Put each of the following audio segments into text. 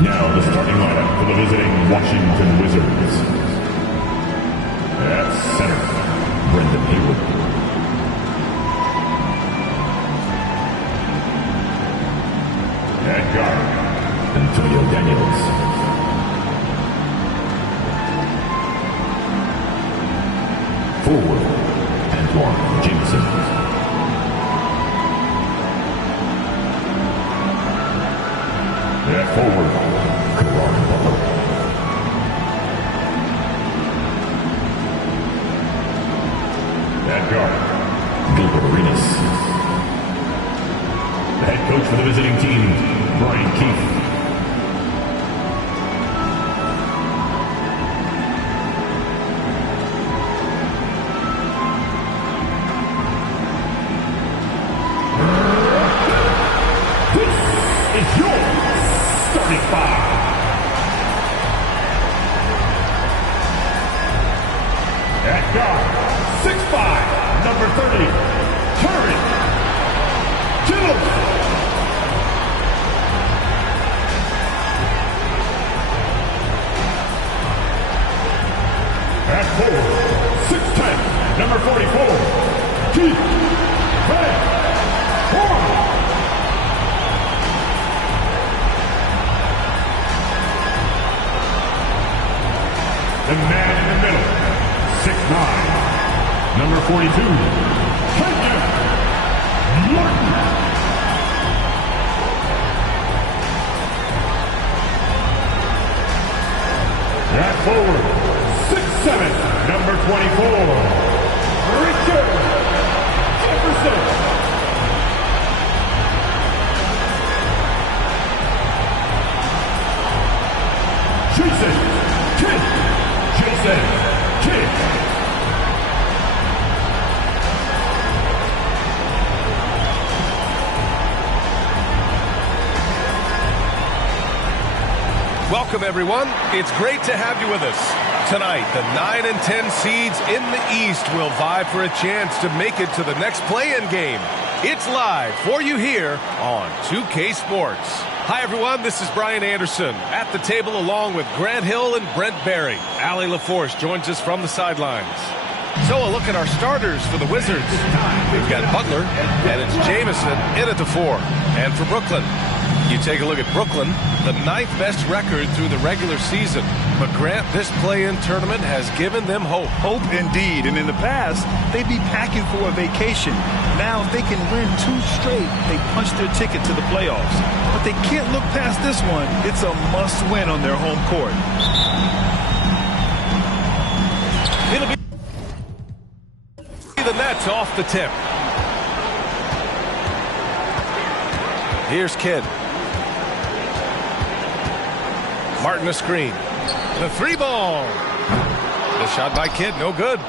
Now the starting lineup for the visiting Washington Wizards. At center, Brendan Haywood. At guard, Antonio Daniels. Forward, Antoine Jameson. At forward, Caron Butler. At guard, Gilbert Arenas. The head coach for the visiting team, Brian Keefe. This is your starting five. At guard, 6'5", number 30, Terry Kittle. At forward, 6'10", number 44, Keith Van Horn. The man in the middle, 6'9", number 42, Kenyon Martin. At forward, 6'7", number 24, Richard Jefferson. Jason Kidd. Welcome, everyone. It's great to have you with us. Tonight, the 9 and 10 seeds in the East will vie for a chance to make it to the next play-in game. It's live for you here on 2K Sports. Hi, everyone. This is Brian Anderson at the table along with Grant Hill and Brent Barry. Allie LaForce joins us from the sidelines. So a look at our starters for the Wizards. We've got Butler, and it's Jameson in at the 4. And for Brooklyn, you take a look at Brooklyn, the 9th best record through the regular season. But Grant, this play-in tournament has given them hope. Hope indeed. And in the past, they'd be packing for a vacation. Now, if they can win 2 straight, they punch their ticket to the playoffs. But they can't look past this one. It's a must-win on their home court. It'll be the Nets off the tip. Here's Kidd. Martin a screen. The 3 ball. The shot by Kidd, no good.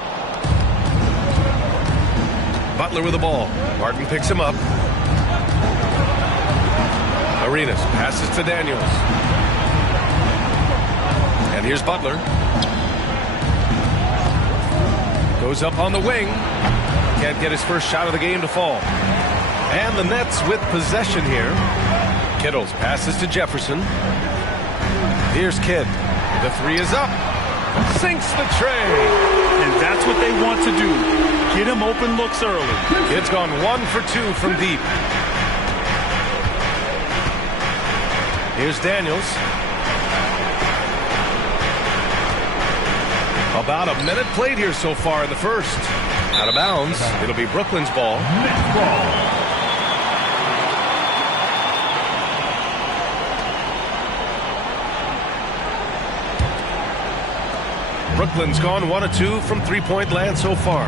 Butler with the ball. Martin picks him up. Arenas passes to Daniels. And here's Butler. Goes up on the wing. Can't get his first shot of the game to fall. And the Nets with possession here. Kittles passes to Jefferson. Here's Kidd. The 3 is up. Sinks the tray. And that's what they want to do. Get him open looks early. Kidd's gone 1 for 2 from deep. Here's Daniels. About a minute played here so far in the first. Out of bounds. It'll be Brooklyn's ball. Next ball. Brooklyn's gone 1 of 2 from three-point land so far.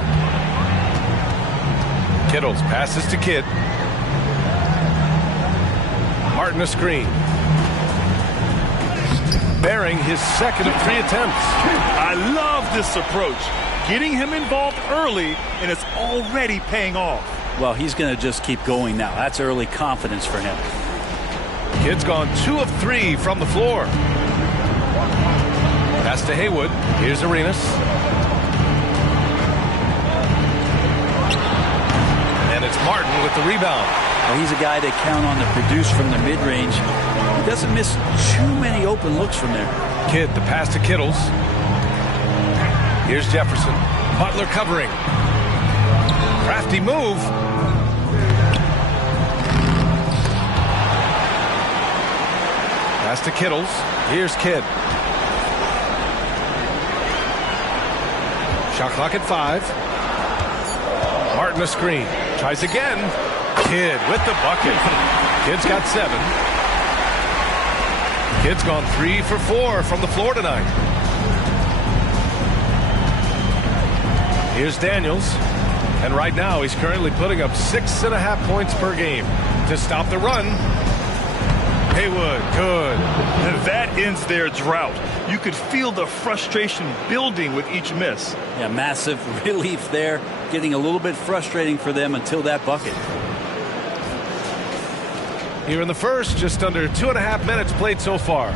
Kittles passes to Kidd. Martin a screen. Bearing his second of 3 attempts. I love this approach. Getting him involved early, and it's already paying off. Well, he's going to just keep going now. That's early confidence for him. Kidd's gone 2 of 3 from the floor. Pass to Haywood. Here's Arenas. And it's Martin with the rebound. Well, he's a guy they count on to produce from the mid-range. He doesn't miss too many open looks from there. Kidd, the pass to Kittles. Here's Jefferson. Butler covering. Crafty move. Pass to Kittles. Here's Kidd. Shot clock at 5. Martin a screen. Tries again. Kidd with the bucket. Kidd's got 7. Kidd's gone 3 for 4 from the floor tonight. Here's Daniels. And right now he's currently putting up 6.5 points per game. To stop the run. Haywood, good. And that ends their drought. You could feel the frustration building with each miss. Yeah, massive relief there. Getting a little bit frustrating for them until that bucket. Here in the first, just under 2.5 minutes played so far.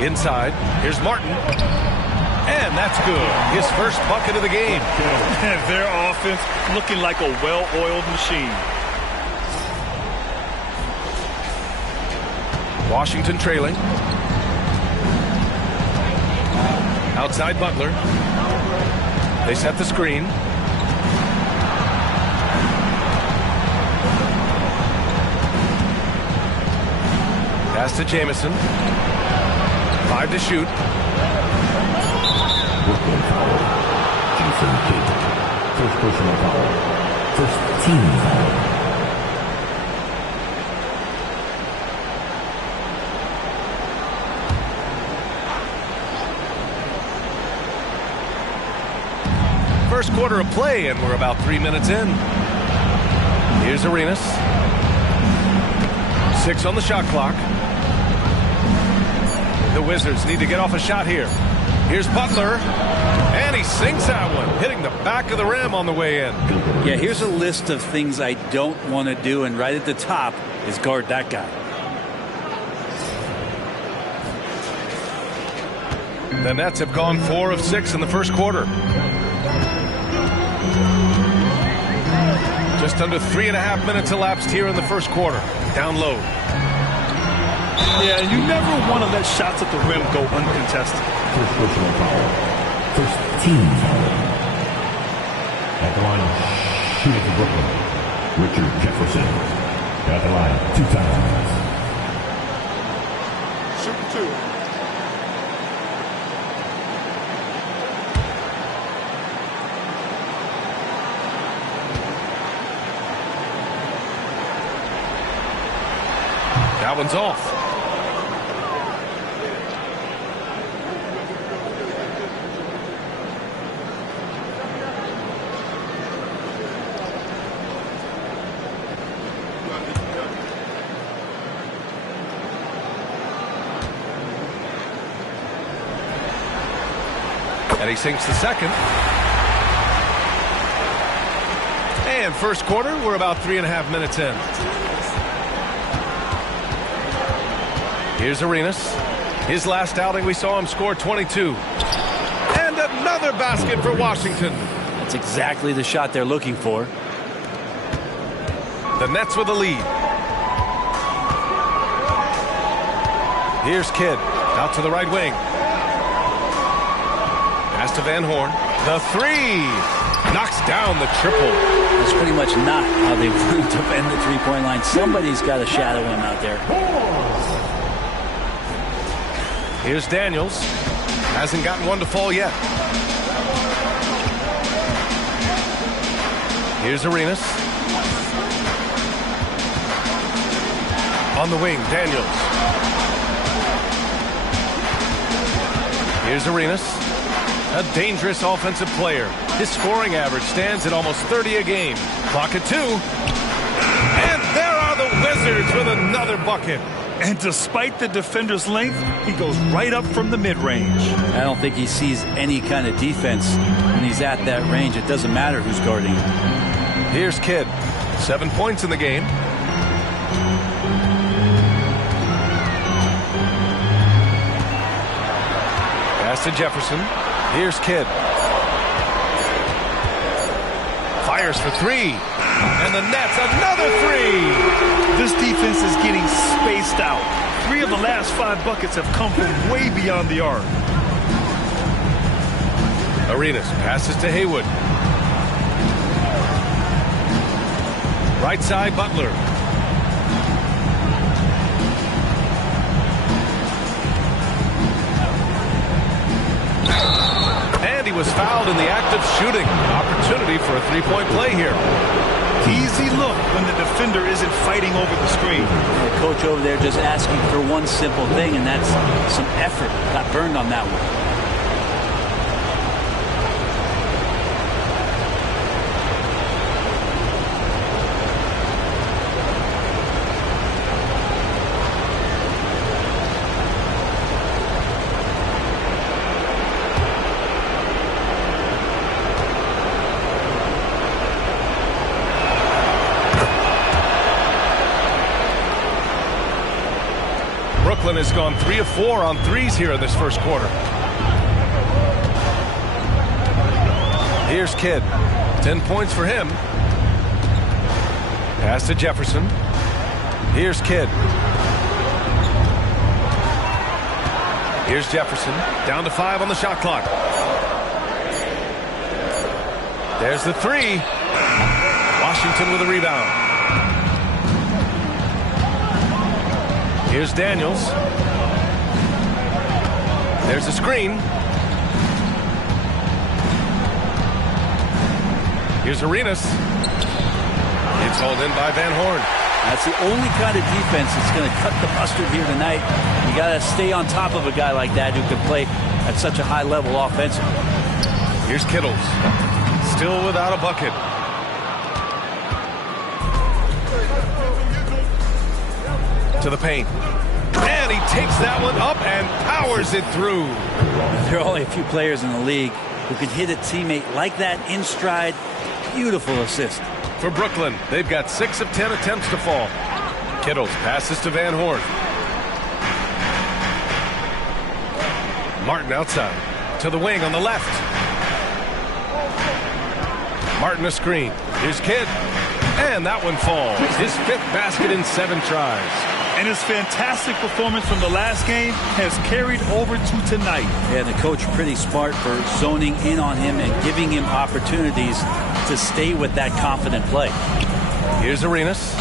Inside, here's Martin. And that's good. His first bucket of the game. And their offense looking like a well-oiled machine. Washington trailing. Outside Butler. They set the screen. Pass to Jamison. 5 to shoot. Brooklyn foul. Jason Kidd. First personal foul. First team foul. First quarter of play, and we're about 3 minutes in. Here's Arenas. 6 on the shot clock. The Wizards need to get off a shot here. Here's Butler, and he sinks that one, hitting the back of the rim on the way in. Yeah, here's a list of things I don't want to do, and right at the top is guard that guy. The Nets have gone 4 of 6 in the first quarter. Just under 3.5 minutes elapsed here in the first quarter. Down low. Yeah, you never want to let shots at the rim go uncontested. First personal foul. First team foul. At the line, shooting for Brooklyn, Richard Jefferson. At the line, 2 times. Shoot 2. That one's off. And he sinks the second. And first quarter, we're about 3.5 minutes in. Here's Arenas. His last outing, we saw him score 22. And another basket for Washington. That's exactly the shot they're looking for. The Nets with a lead. Here's Kidd. Out to the right wing. Pass to Van Horn. The 3. Knocks down the triple. That's pretty much not how they want to defend the three-point line. Somebody's got to shadow him out there. Here's Daniels. Hasn't gotten one to fall yet. Here's Arenas. On the wing, Daniels. Here's Arenas. A dangerous offensive player. His scoring average stands at almost 30 a game. Clock at 2. And there are the Wizards with another bucket. And despite the defender's length, he goes right up from the mid-range. I don't think he sees any kind of defense when he's at that range. It doesn't matter who's guarding him. Here's Kidd. 7 points in the game. Pass to Jefferson. Here's Kidd. Fires for 3. And the Nets, another 3. This defense is getting stout. 3 of the last 5 buckets have come from way beyond the arc. Arenas passes to Haywood. Right side, Butler. And he was fouled in the act of shooting. Opportunity for a three-point play here. Easy look when the defender isn't fighting over the screen. The coach over there just asking for one simple thing, and that's some effort. Got burned on that one. Brooklyn has gone 3 of 4 on threes here in this first quarter. Here's Kidd. 10 points for him. Pass to Jefferson. Here's Kidd. Here's Jefferson. Down to 5 on the shot clock. There's the 3. Washington with a rebound. Here's Daniels. There's a screen. Here's Arenas. It's hauled in by Van Horn. That's the only kind of defense that's going to cut the mustard here tonight. You got to stay on top of a guy like that who can play at such a high level offensively. Here's Kittles. Still without a bucket. To the paint. And he takes that one up and powers it through. There are only a few players in the league who can hit a teammate like that in stride. Beautiful assist. For Brooklyn, they've got 6 of 10 attempts to fall. Kittles passes to Van Horn. Martin outside. To the wing on the left. Martin a screen. Here's Kidd. And that one falls. His 5th basket in 7 tries. And his fantastic performance from the last game has carried over to tonight. Yeah, the coach pretty smart for zoning in on him and giving him opportunities to stay with that confident play. Here's Arenas.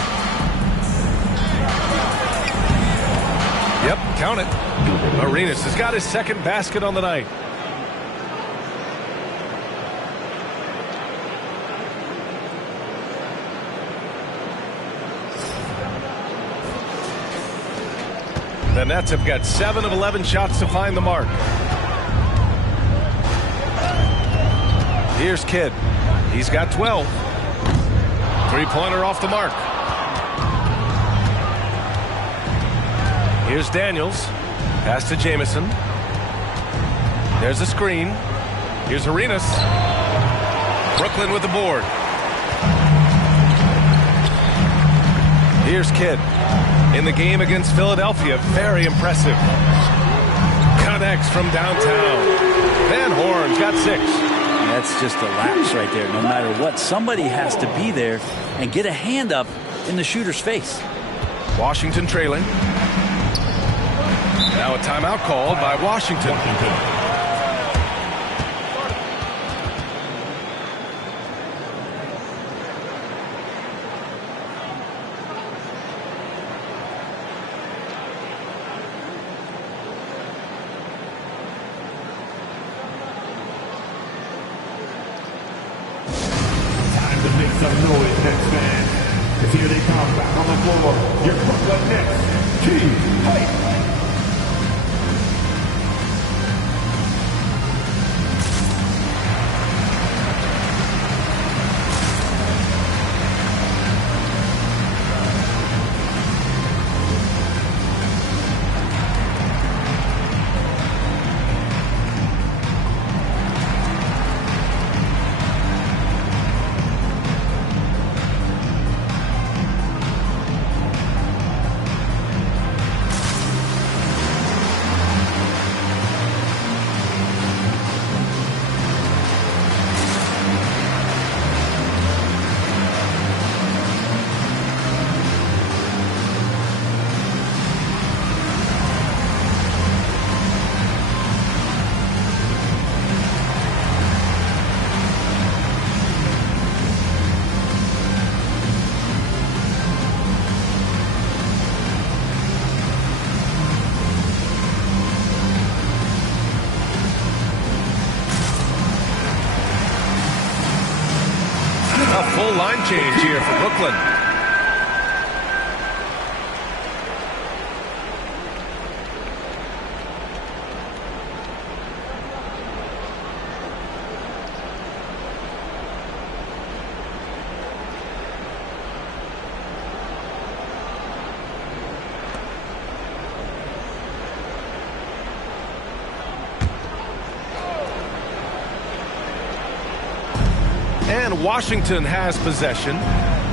Yep, count it. Arenas has got his 2nd basket on the night. The Nets have got 7 of 11 shots to find the mark. Here's Kidd. He's got 12. Three-pointer off the mark. Here's Daniels. Pass to Jamison. There's a screen. Here's Arenas. Brooklyn with the board. Here's Kidd. In the game against Philadelphia, very impressive. Connects from downtown. Van Horn's got 6. That's just a lapse right there. No matter what, somebody has to be there and get a hand up in the shooter's face. Washington trailing. Now a timeout called by Washington. Some noise, Nets fans. Because here they come back on the floor. Your Brooklyn Nets, Keith Hype. change here for Brooklyn. And Washington has possession.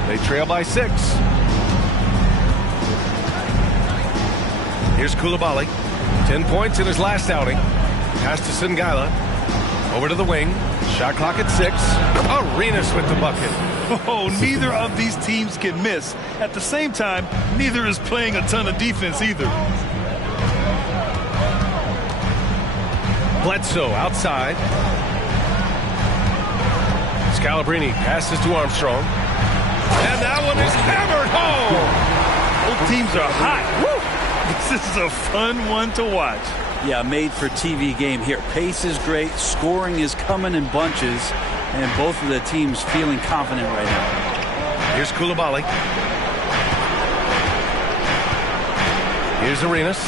They trail by 6. Here's Coulibaly. 10 points in his last outing. Pass to Singala. Over to the wing. Shot clock at 6. Arenas with the bucket. Oh, neither of these teams can miss. At the same time, neither is playing a ton of defense either. Bledsoe outside. Scalabrine passes to Armstrong. And that one is hammered home. Both teams are hot. Woo! This is a fun one to watch. Yeah, made for TV game here. Pace is great. Scoring is coming in bunches. And both of the teams feeling confident right now. Here's Coulibaly. Here's Arenas.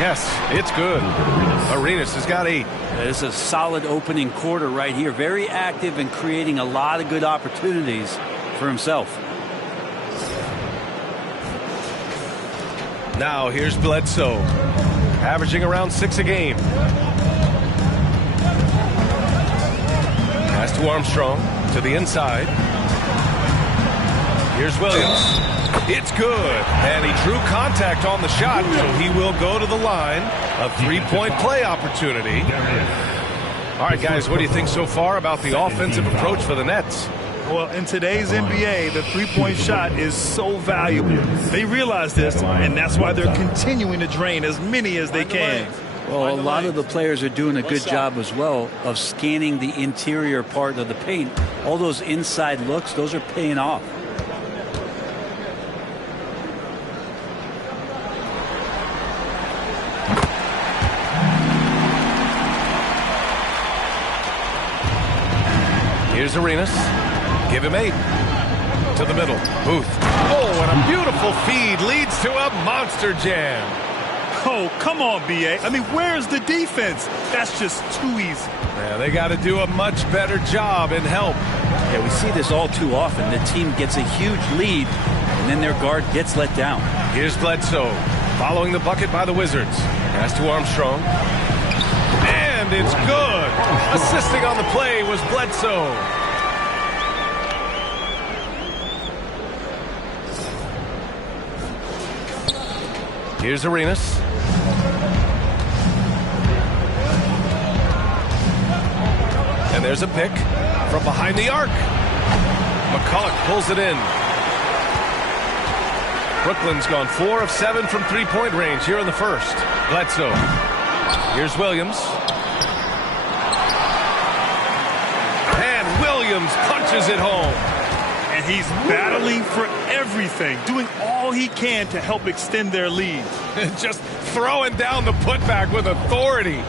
Yes, it's good. Arenas has got 8. This is a solid opening quarter right here. Very active and creating a lot of good opportunities for himself. Now here's Bledsoe, averaging around 6 a game. Pass to Armstrong, to the inside. Here's Williams. It's good. And he drew contact on the shot, so he will go to the line. A 3-point play opportunity. All right, guys, what do you think so far about the offensive approach for the Nets? Well, in today's NBA, the three-point shot is so valuable. They realize this, and that's why they're continuing to drain as many as they can. Well, a lot of the players are doing a good job as well of scanning the interior part of the paint. All those inside looks, those are paying off. Here's Arenas. Give him 8. To the middle. Booth. Oh, and a beautiful feed leads to a monster jam. Oh, come on, B.A. I mean, where's the defense? That's just too easy. Yeah, they got to do a much better job in help. Yeah, we see this all too often. The team gets a huge lead, and then their guard gets let down. Here's Bledsoe. Following the bucket by the Wizards. Pass to Armstrong. And it's good. Assisting on the play was Bledsoe. Here's Arenas. And there's a pick from behind the arc. McCulloch pulls it in. Brooklyn's gone 4 of 7 from three-point range here in the first. Bledsoe. Here's Williams. And Williams punches it home. And he's battling for everything, doing all he can to help extend their lead. Just throwing down the putback with authority.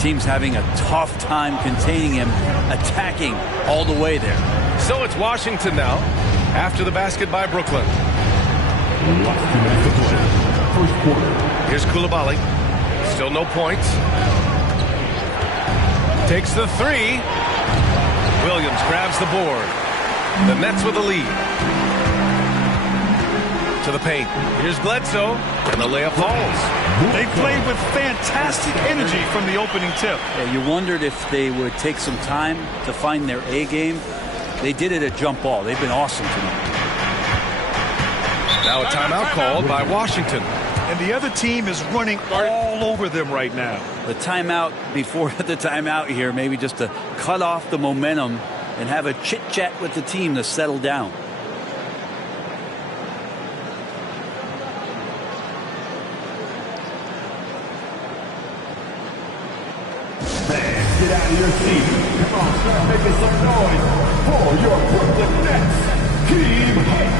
Team's having a tough time containing him, attacking all the way there. So it's Washington now, after the basket by Brooklyn. First quarter. Here's Coulibaly. Still no points. Takes the 3. Williams grabs the board. The Nets with a lead. To the paint. Here's Bledsoe, and the layup falls. They played with fantastic energy from the opening tip. Yeah, you wondered if they would take some time to find their A game. They did it at jump ball. They've been awesome tonight. Now a timeout called by Washington. And the other team is running all over them right now. The timeout before the timeout here, maybe just to cut off the momentum and have a chit-chat with the team to settle down. Fans, get out of your seats. Come on, start making some noise for your Brooklyn Nets. Team Hype.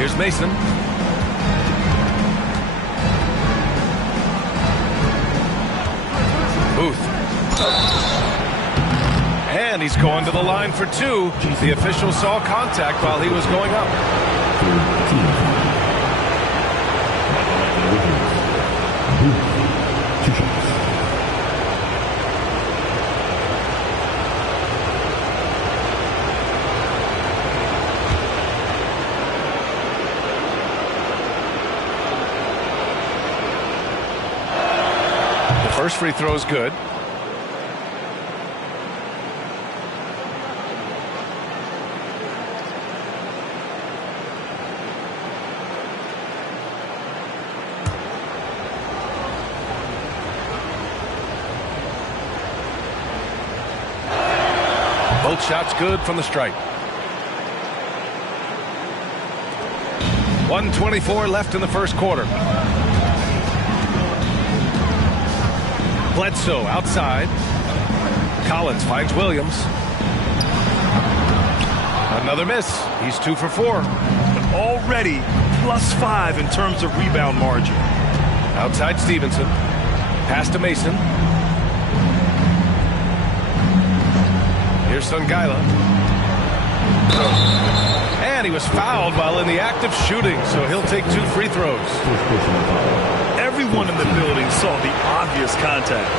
Here's Mason. Booth. And he's going to the line for two. The official saw contact while he was going up. Booth, 2 shots. First free throw is good. Both shots good from the stripe. 1:24 left in the first quarter. Bledsoe outside. Collins finds Williams. Another miss. He's 2 for 4. But already +5 in terms of rebound margin. Outside Stevenson. Pass to Mason. Here's Songaila. And he was fouled while in the act of shooting, so he'll take 2 free throws. Everyone in the building saw the obvious contact.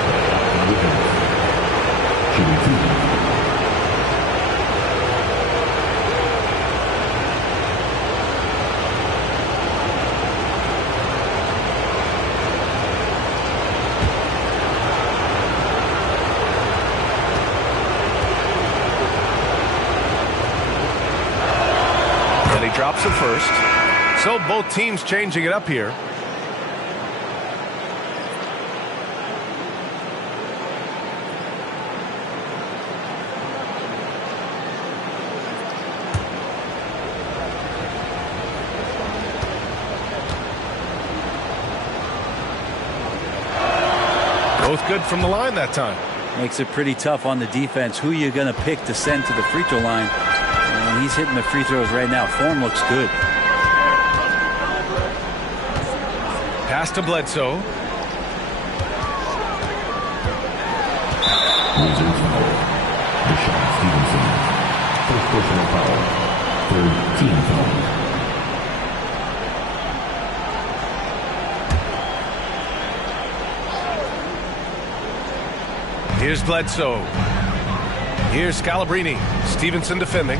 And he drops it first. So both teams changing it up here. Both good from the line that time. Makes it pretty tough on the defense. Who you're going to pick to send to the free throw line. And he's hitting the free throws right now. Form looks good. Pass to Bledsoe. Wizards foul. Rashawn Stevenson. First personal foul. Third team foul. Here's Bledsoe. Here's Scalabrini. Stevenson defending.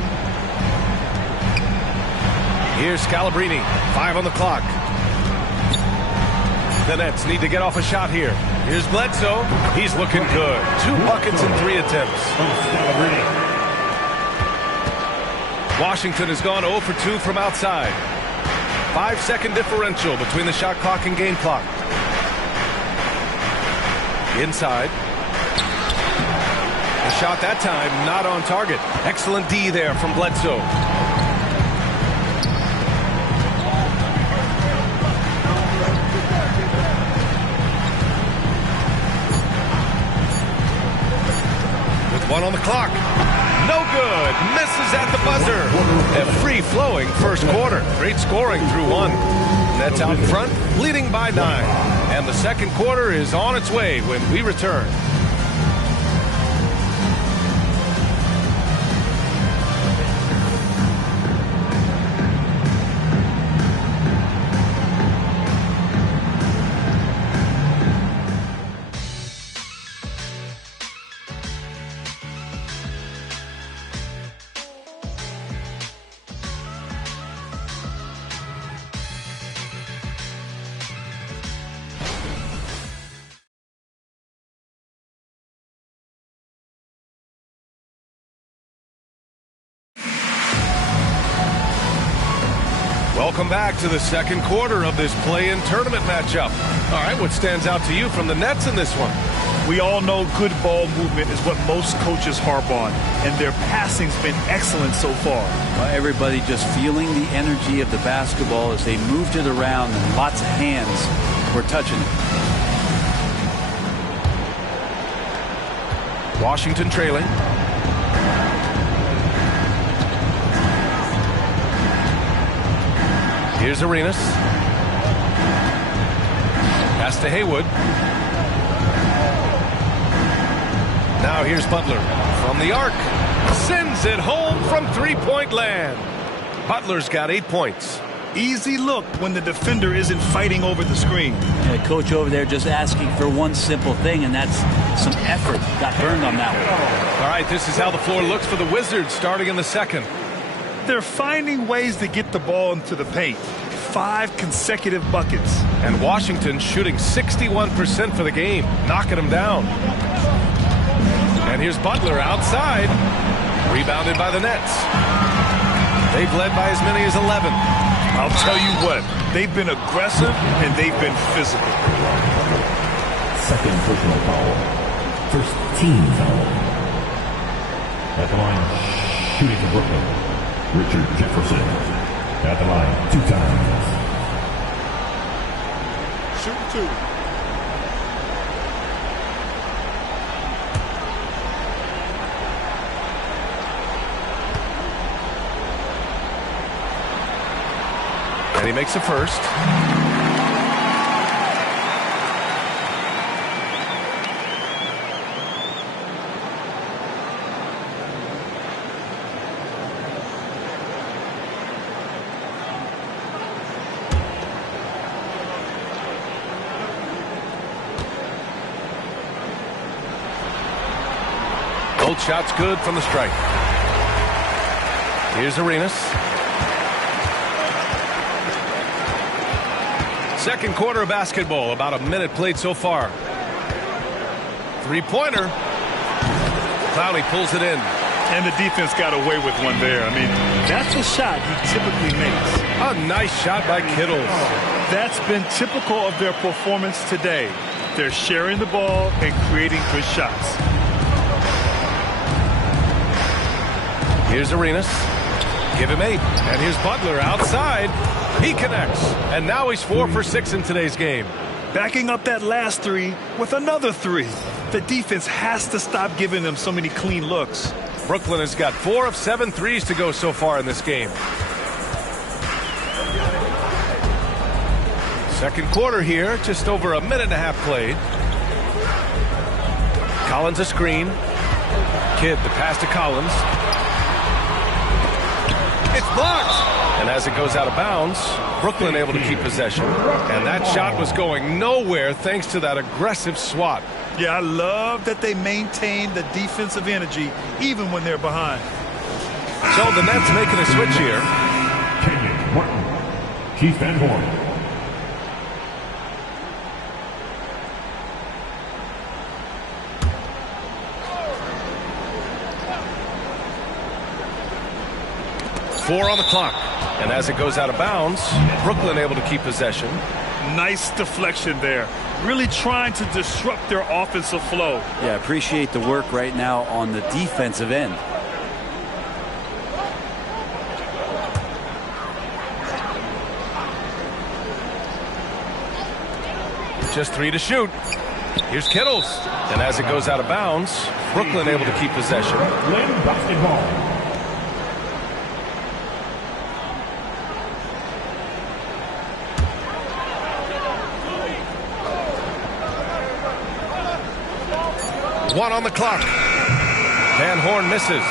Here's Scalabrini. 5 on the clock. The Nets need to get off a shot here. Here's Bledsoe. He's looking good. 2 buckets in 3 attempts. Washington has gone 0 for 2 from outside. 5-second differential between the shot clock and game clock. Inside. The shot that time not on target. Excellent D there from Bledsoe. With 1 on the clock. No good. Misses at the buzzer. A free-flowing first quarter. Great scoring through 1. Nets out in front, leading by 9. And the second quarter is on its way when we return. Welcome back to the second quarter of this play-in tournament matchup. All right, what stands out to you from the Nets in this one? We all know good ball movement is what most coaches harp on, and their passing's been excellent so far. Well, everybody just feeling the energy of the basketball as they moved it around, and lots of hands were touching it. Washington trailing. Here's Arenas. Pass to Haywood. Now here's Butler from the arc. Sends it home from three-point land. Butler's got 8 points. Easy look when the defender isn't fighting over the screen. Yeah, coach over there just asking for one simple thing, and that's some effort. Got burned on that one. All right, this is how the floor looks for the Wizards starting in the second. They're finding ways to get the ball into the paint. 5 consecutive buckets. And Washington shooting 61% for the game, knocking them down. And here's Butler outside. Rebounded by the Nets. They've led by as many as 11. I'll tell you what, they've been aggressive and they've been physical. Second personal foul. First team foul. At the line, shooting for Brooklyn, Richard Jefferson. At the line, 2 times. Shoot 2. And he makes a first. Both shots good from the strike. Here's Arenas. Second quarter of basketball, about a minute played so far. Three-pointer. Clowney pulls it in. And the defense got away with one there. I mean, that's a shot he typically makes. A nice shot by Kittles. That's been typical of their performance today. They're sharing the ball and creating good shots. Here's Arenas. Give him 8. And here's Butler outside. He connects. And now he's 4 for 6 in today's game. Backing up that last 3 with another 3. The defense has to stop giving them so many clean looks. Brooklyn has got 4 of 7 threes to go so far in this game. Second quarter here, just over a minute and a half played. Collins a screen. Kidd the pass to Collins. It's blocked. And as it goes out of bounds, Brooklyn able to keep possession. And that shot was going nowhere thanks to that aggressive swat. Yeah, I love that they maintain the defensive energy even when they're behind. So the Nets making a switch here. Kenyon Martin. Keith Van Horn. Four on the clock. And as it goes out of bounds, Brooklyn able to keep possession. Nice deflection there. Really trying to disrupt their offensive flow. Yeah, appreciate the work right now on the defensive end. Just 3 to shoot. Here's Kittles. And as it goes out of bounds, Brooklyn able to keep possession. Lynn basketball. One on the clock. Van Horn misses.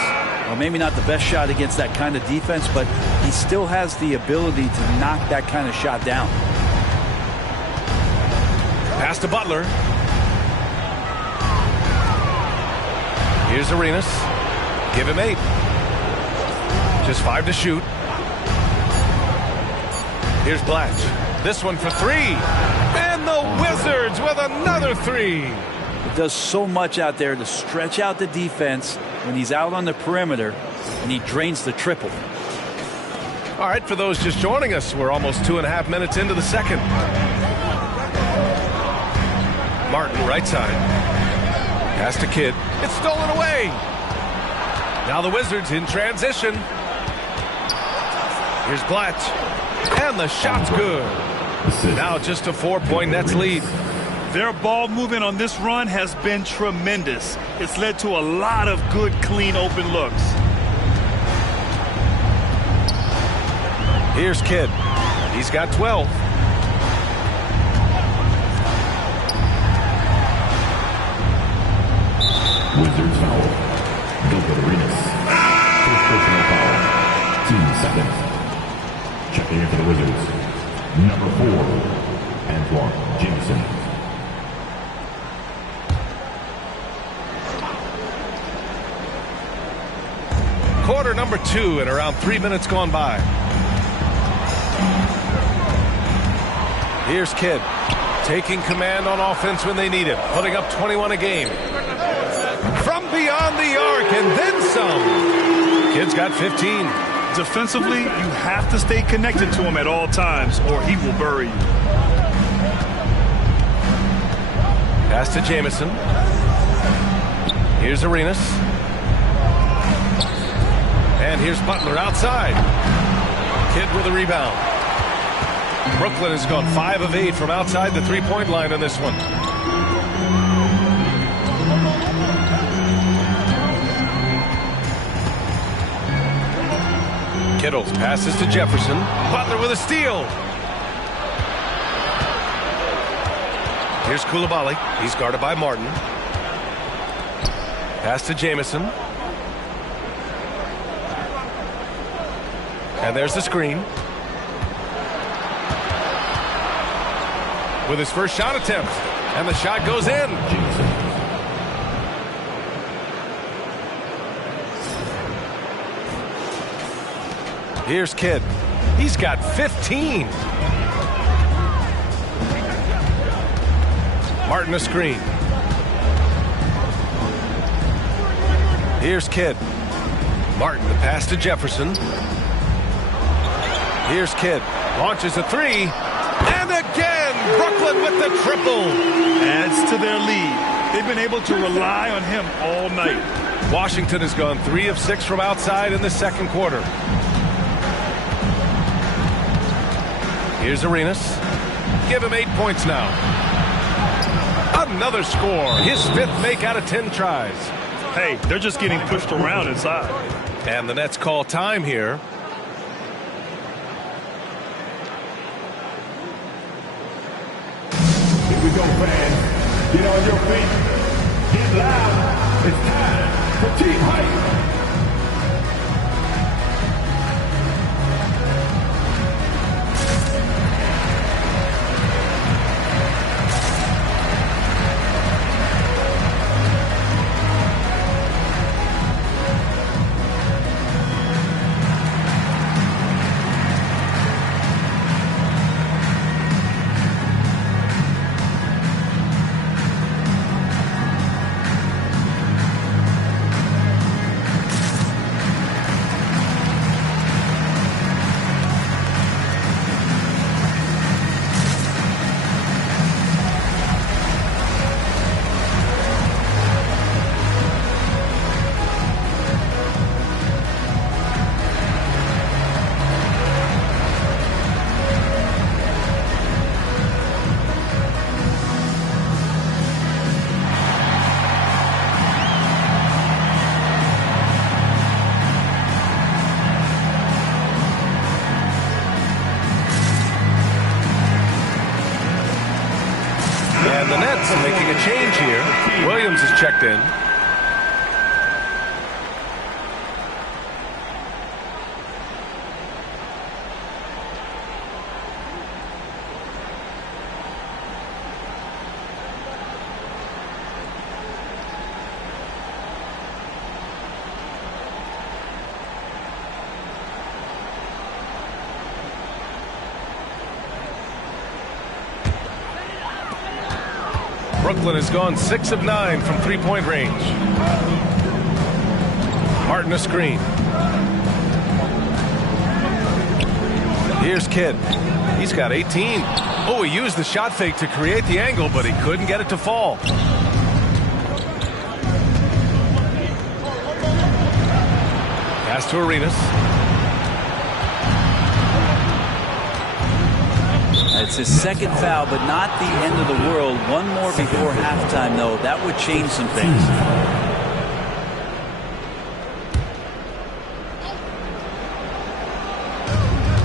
Well, maybe not the best shot against that kind of defense, but he still has the ability to knock that kind of shot down. Pass to Butler. Here's Arenas. Give him 8. Just 5 to shoot. Here's Blatch. This one for 3. And the Wizards with another 3. It does so much out there to stretch out the defense when he's out on the perimeter, and he drains the triple. All right, for those just joining us, we're almost 2.5 minutes into the second. Martin, right side. Pass to Kidd. It's stolen away. Now the Wizards in transition. Here's Blatch. And the shot's good. Now just a 4-point Nets lead. Their ball movement on this run has been tremendous. It's led to a lot of good, clean, open looks. Here's Kidd. He's got 12. Wizards foul. Gilbert Arenas. First personal foul. Team seconds. Checking in for the Wizards. Number 4, Antoine Jameson. Quarter number 2 and around 3 minutes gone by. Here's Kidd, taking command on offense when they need it, putting up 21 a game. From beyond the arc and then some. Kidd's got 15. Defensively, you have to stay connected to him at all times or he will bury you. Pass to Jameson. Here's Arenas. And here's Butler outside. Kidd with a rebound. Brooklyn has gone 5 of 8 from outside the three-point line on this one. Kittles passes to Jefferson. Butler with a steal. Here's Coulibaly. He's guarded by Martin. Pass to Jameson. And there's the screen. With his first shot attempt. And the shot goes in. Here's Kidd. He's got 15. Martin a screen. Here's Kidd. Martin the pass to Jefferson. Here's Kidd. Launches a three. And again, Brooklyn with the triple. Adds to their lead. They've been able to rely on him all night. Washington has gone 3 of 6 from outside in the second quarter. Here's Arenas. Give him 8 points now. Another score. His 5th make out of 10 tries. Hey, they're just getting pushed around inside. And the Nets call time here. Here we go, fans. Get on your feet. Get loud. It's time for Team Hype. And the Nets making a change here. Williams is checked in. Brooklyn has gone 6 of 9 from three-point range. Martin a screen. Here's Kidd. He's got 18. Oh, he used the shot fake to create the angle, but he couldn't get it to fall. Pass to Arenas. It's his second foul, but not the end of the world. One more before halftime, though. That would change some things.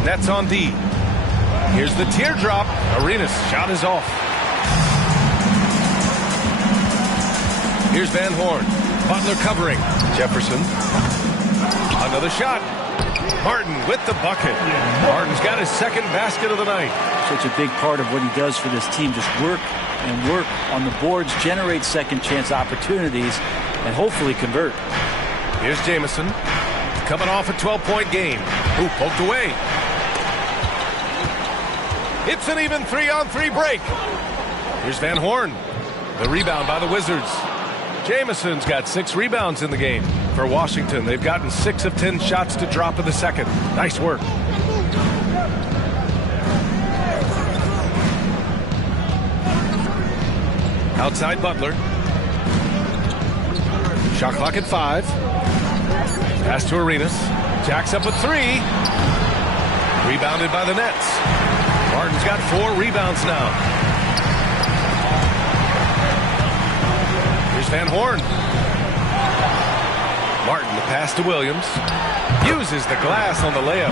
Nets on D. Here's the teardrop. Arenas' shot is off. Here's Van Horn. Butler covering. Jefferson. Another shot. Martin with the bucket. Martin's got his second basket of the night. Such a big part of what he does for this team. Just work and work on the boards, generate second chance opportunities, and hopefully convert. Here's Jamison. Coming off a 12-point game. Ooh, poked away. It's an even 3-on-3 break. Here's Van Horn. The rebound by the Wizards. Jamison's got 6 rebounds in the game. For Washington, they've gotten 6 of 10 shots to drop in the second. Nice work. Outside Butler. Shot clock at 5. Pass to Arenas. Jacks up a 3. Rebounded by the Nets. Martin's got 4 rebounds now. Here's Van Horn. Martin, the pass to Williams. Uses the glass on the layup.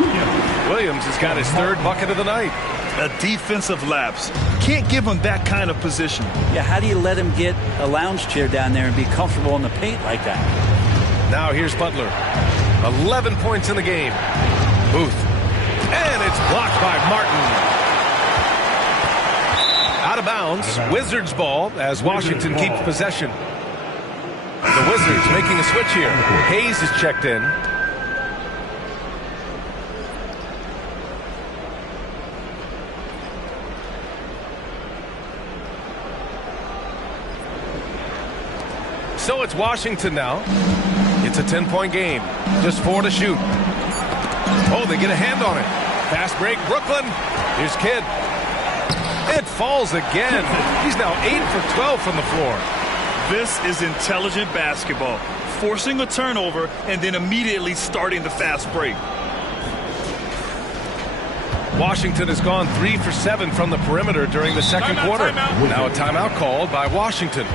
Williams has got his 3rd bucket of the night. A defensive lapse. Can't give him that kind of position. Yeah, how do you let him get a lounge chair down there and be comfortable in the paint like that? Now here's Butler. 11 points in the game. Booth. And it's blocked by Martin. Out of bounds. Wizards ball as Washington keeps possession. The Wizards making a switch here. Hayes is checked in. So it's Washington now. It's a 10-point game. Just 4 to shoot. Oh, they get a hand on it. Fast break, Brooklyn. Here's Kidd. It falls again. He's now 8 for 12 from the floor. This is intelligent basketball. Forcing a turnover and then immediately starting the fast break. Washington has gone 3 for 7 from the perimeter during the second quarter. Now a timeout called by Washington.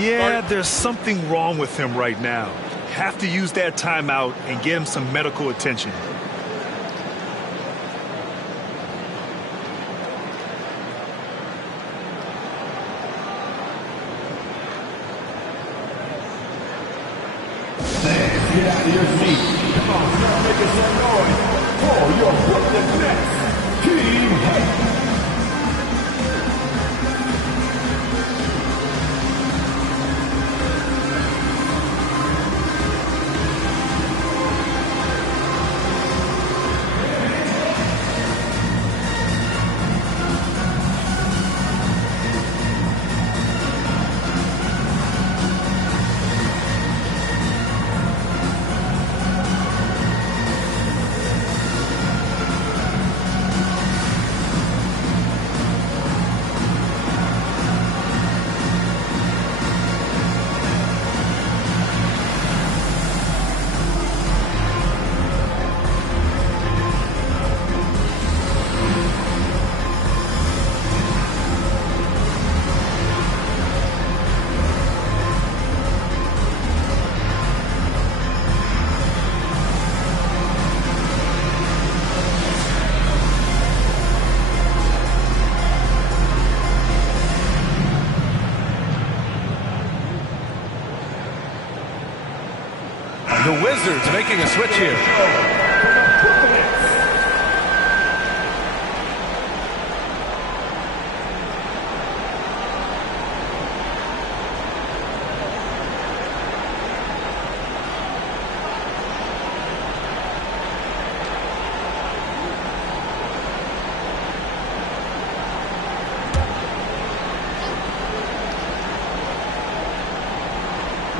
Yeah, there's something wrong with him right now. Have to use that timeout and get him some medical attention. Get out of your seat. Come on, start making some noise for your Brooklyn Nets. Team Hype. The Wizards making a switch here.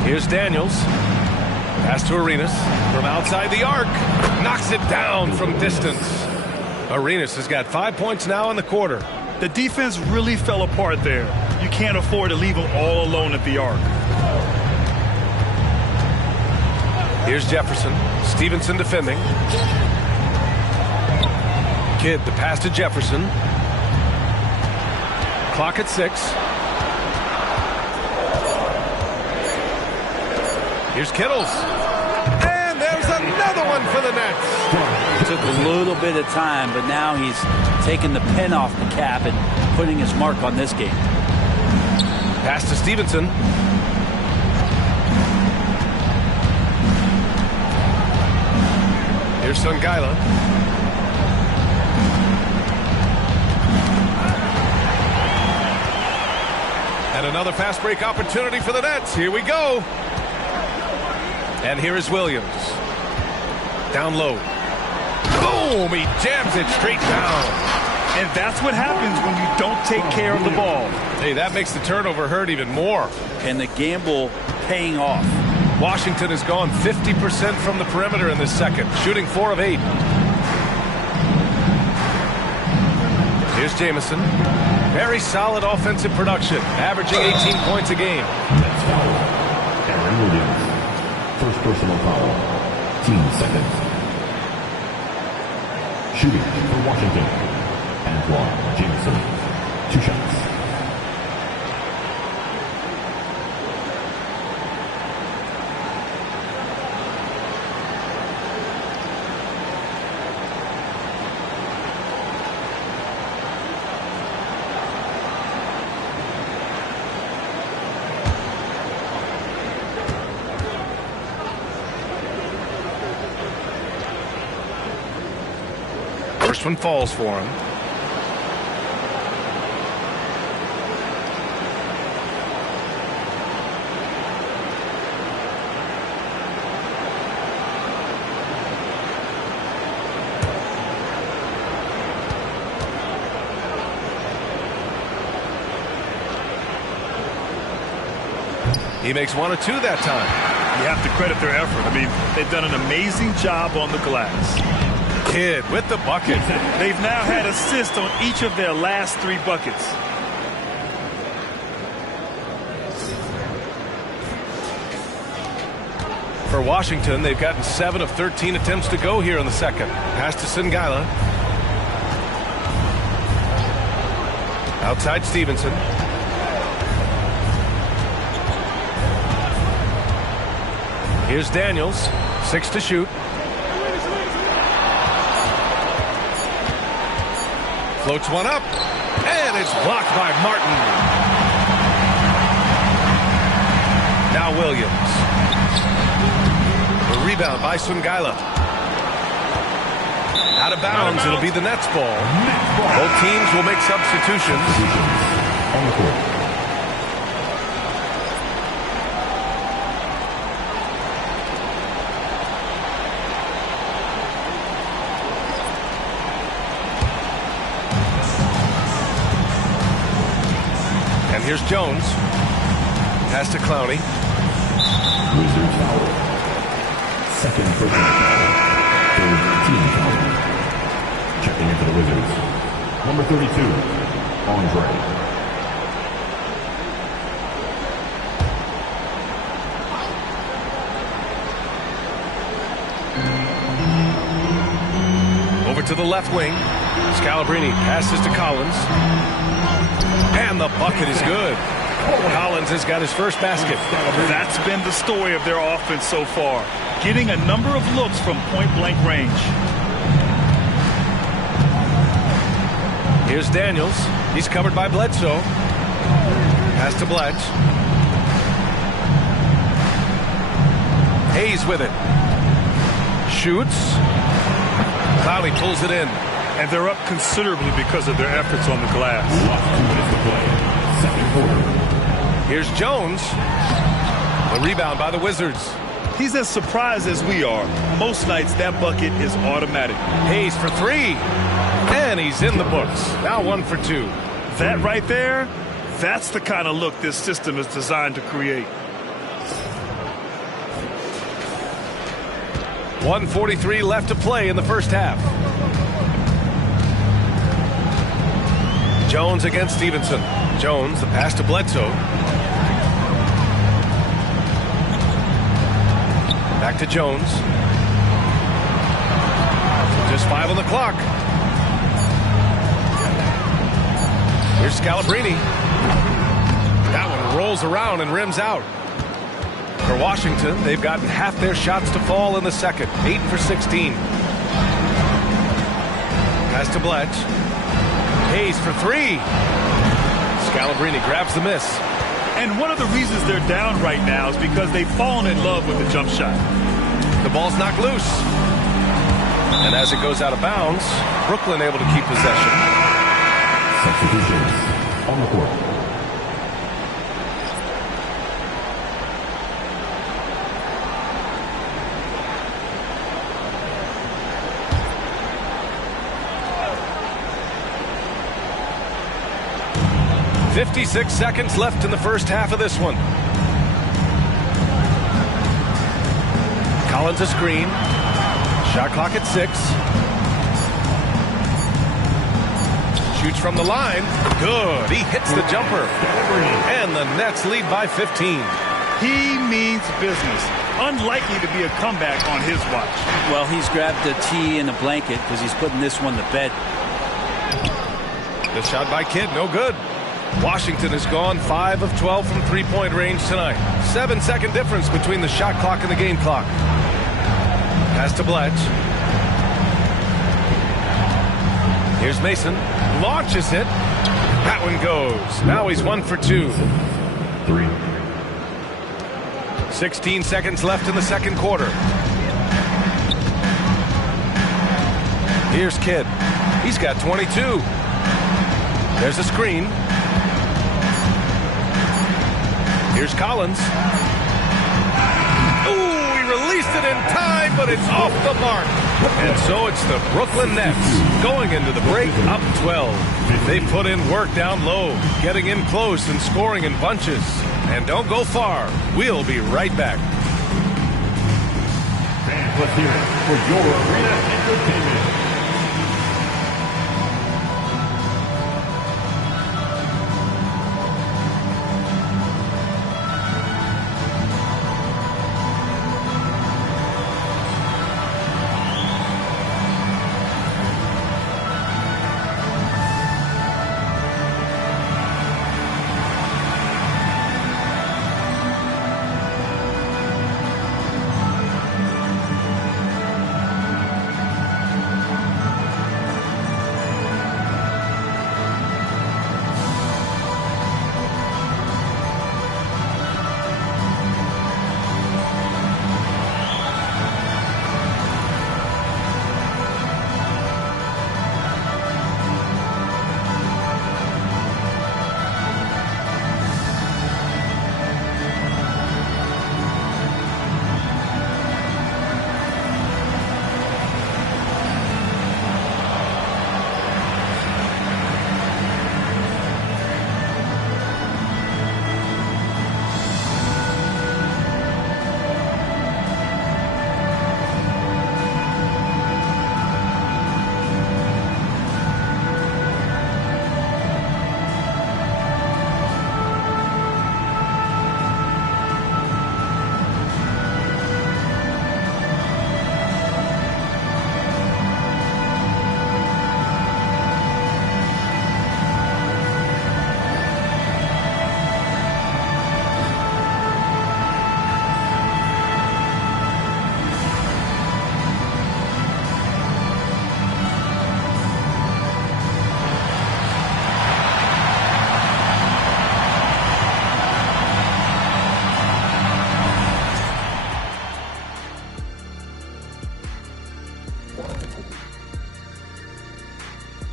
Here's Daniels. Pass to Arenas from outside the arc. Knocks it down from distance. Arenas has got 5 points now in the quarter. The defense really fell apart there. You can't afford to leave them all alone at the arc. Here's Jefferson. Stevenson defending. Kidd, the pass to Jefferson. Clock at 6. Here's Kittles. And there's another one for the Nets. Took a little bit of time, but now he's taking the pen off the cap and putting his mark on this game. Pass to Stevenson. Here's Songaila. And another fast break opportunity for the Nets. Here we go. And here is Williams. Down low. Boom! He jams it straight down. And that's what happens when you don't take care of the ball. Hey, that makes the turnover hurt even more. And the gamble paying off. Washington has gone 50% from the perimeter in this second, shooting 4 of 8. Here's Jamison. Very solid offensive production, averaging 18 points a game. That's foul. Aaron Williams. First personal foul. Team second. Shooting for Washington. Antoine Jamison. 2 shots. First one falls for him. He makes 1 or 2 that time. You have to credit their effort. I mean, they've done an amazing job on the glass. Kidd with the bucket. They've now had assists on each of their last 3 buckets. For Washington, they've gotten 7 of 13 attempts to go here in the second. Pass to Songaila. Outside Stevenson. Here's Daniels. 6 to shoot. Floats one up. And it's blocked by Martin. Now Williams. The rebound by Songaila. Out of bounds. It'll be the Nets ball. Both teams will make substitutions. On the court. Here's Jones. Pass to Clowney. Wizards foul. Second personal foul. Third team foul. Checking in for the Wizards. Number 32, Andre. Over to the left wing. Scalabrine passes to Collins. And the bucket is good. Collins has got his first basket. That's been the story of their offense so far. Getting a number of looks from point-blank range. Here's Daniels. He's covered by Bledsoe. Pass to Bledge. Hayes with it. Shoots. Clowney pulls it in. And they're up considerably because of their efforts on the glass. 2 minutes to play. Second quarter. Here's Jones. The rebound by the Wizards. He's as surprised as we are. Most nights that bucket is automatic. Hayes for 3. And he's in the books. Now 1 for 2. That right there, that's the kind of look this system is designed to create. 1:43 left to play in the first half. Jones against Stevenson. Jones, the pass to Bledsoe. Back to Jones. Just 5 on the clock. Here's Scalabrine. That one rolls around and rims out. For Washington, they've gotten half their shots to fall in the second. 8 for 16. Pass to Bletch. Hayes for 3. Scalabrine grabs the miss. And one of the reasons they're down right now is because they've fallen in love with the jump shot. The ball's knocked loose. And as it goes out of bounds, Brooklyn able to keep possession. Substitutions on the court. .56 seconds left in the first half of this one. Collins a screen. Shot clock at 6. Shoots from the line. Good. He hits the jumper. And the Nets lead by 15. He means business. Unlikely to be a comeback on his watch. Well, he's grabbed the tee and a blanket because he's putting this one to bed. The shot by Kidd, no good. Washington has gone 5 of 12 from three-point range tonight. 7-second difference between the shot clock and the game clock. Pass to Bletch. Here's Mason. Launches it. That one goes. Now he's 1 for 2. 3. 16 seconds left in the second quarter. Here's Kidd. He's got 22. There's a screen. Here's Collins. Ooh, he released it in time, but it's off the mark. And so it's the Brooklyn Nets going into the break up 12. They put in work down low, getting in close and scoring in bunches. And don't go far. We'll be right back. Fans, let's hear it for your arena entertainment.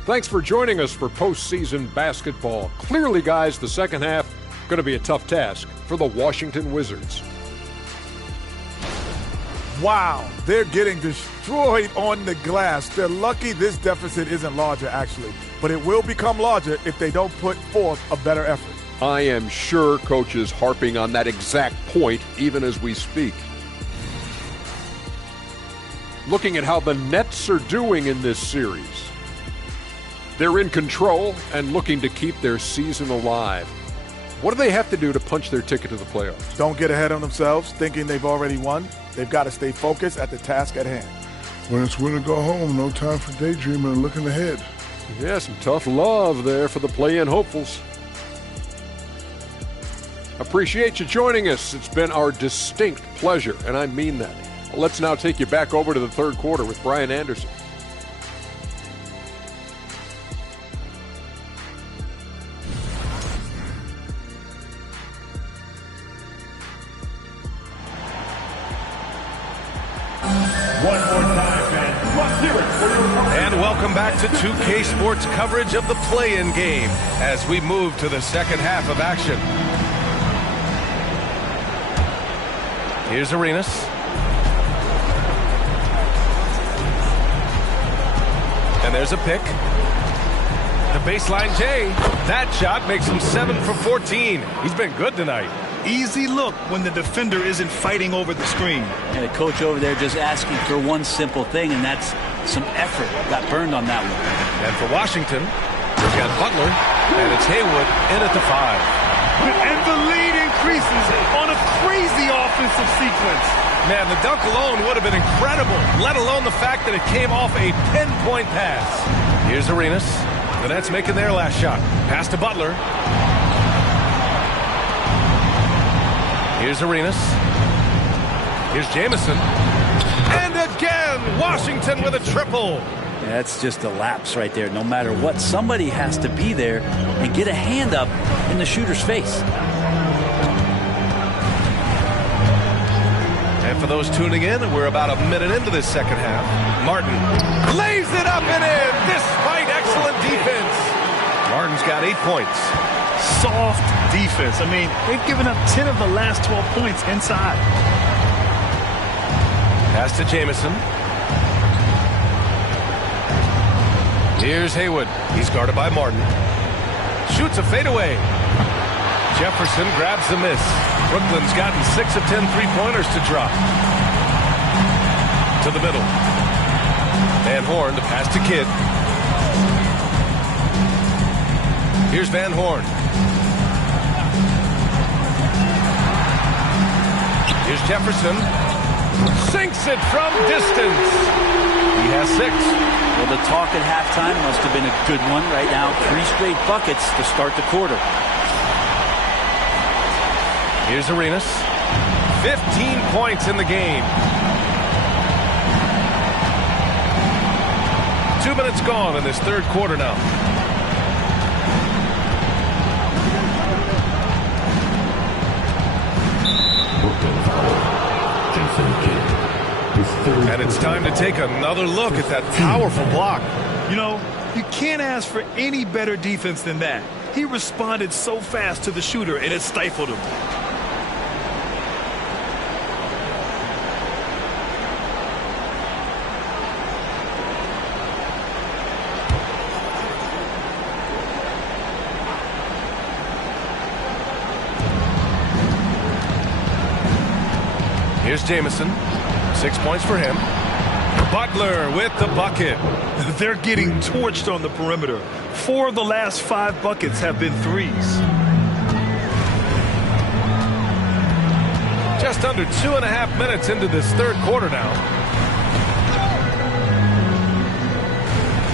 Thanks for joining us for postseason basketball. Clearly, guys, the second half going to be a tough task for the Washington Wizards. Wow, they're getting destroyed on the glass. They're lucky this deficit isn't larger, actually. But it will become larger if they don't put forth a better effort. I am sure Coach is harping on that exact point even as we speak. Looking at how the Nets are doing in this series. They're in control and looking to keep their season alive. What do they have to do to punch their ticket to the playoffs? Don't get ahead of themselves thinking they've already won. They've got to stay focused at the task at hand. When it's win or go home, no time for daydreaming and looking ahead. Yeah, some tough love there for the play-in hopefuls. Appreciate you joining us. It's been our distinct pleasure, and I mean that. Let's now take you back over to the third quarter with Brian Anderson. One more time, fans. Let's hear it for your opponent. And welcome back to 2K Sports coverage of the play-in game as we move to the second half of action. Here's Arenas. And there's a pick. The baseline J. That shot makes him 7 for 14. He's been good tonight. Easy look when the defender isn't fighting over the screen. And the coach over there just asking for one simple thing, and that's some effort. Got burned on that one. And for Washington, we've got Butler, and it's Haywood in at the 5. And the lead increases on a crazy offensive sequence. Man, the dunk alone would have been incredible, let alone the fact that it came off a pinpoint pass. Here's Arenas. The Nets making their last shot. Pass to Butler. Here's Arenas. Here's Jamison. And again, Washington with a triple. That's just a lapse right there. No matter what, somebody has to be there and get a hand up in the shooter's face. And for those tuning in, we're about a minute into this second half. Martin lays it up and in, despite excellent defense. Martin's got 8 points. Soft defense. I mean, they've given up 10 of the last 12 points inside. Pass to Jamison. Here's Haywood. He's guarded by Martin. Shoots a fadeaway. Jefferson grabs the miss. Brooklyn's gotten 6 of 10 three-pointers to drop. To the middle. Van Horn, the pass to Kidd. Here's Van Horn. Here's Jefferson. Sinks it from distance. He has 6. Well, the talk at halftime must have been a good one. Right now, 3 straight buckets to start the quarter. Here's Arenas. 15 points in the game. 2 minutes gone in this third quarter now. And it's time to take another look at that powerful block. You know, you can't ask for any better defense than that. He responded so fast to the shooter, and it stifled him. Here's Jamison. 6 points for him. Butler with the bucket. They're getting torched on the perimeter. 4 of the last 5 buckets have been threes. Just under 2.5 minutes into this third quarter now.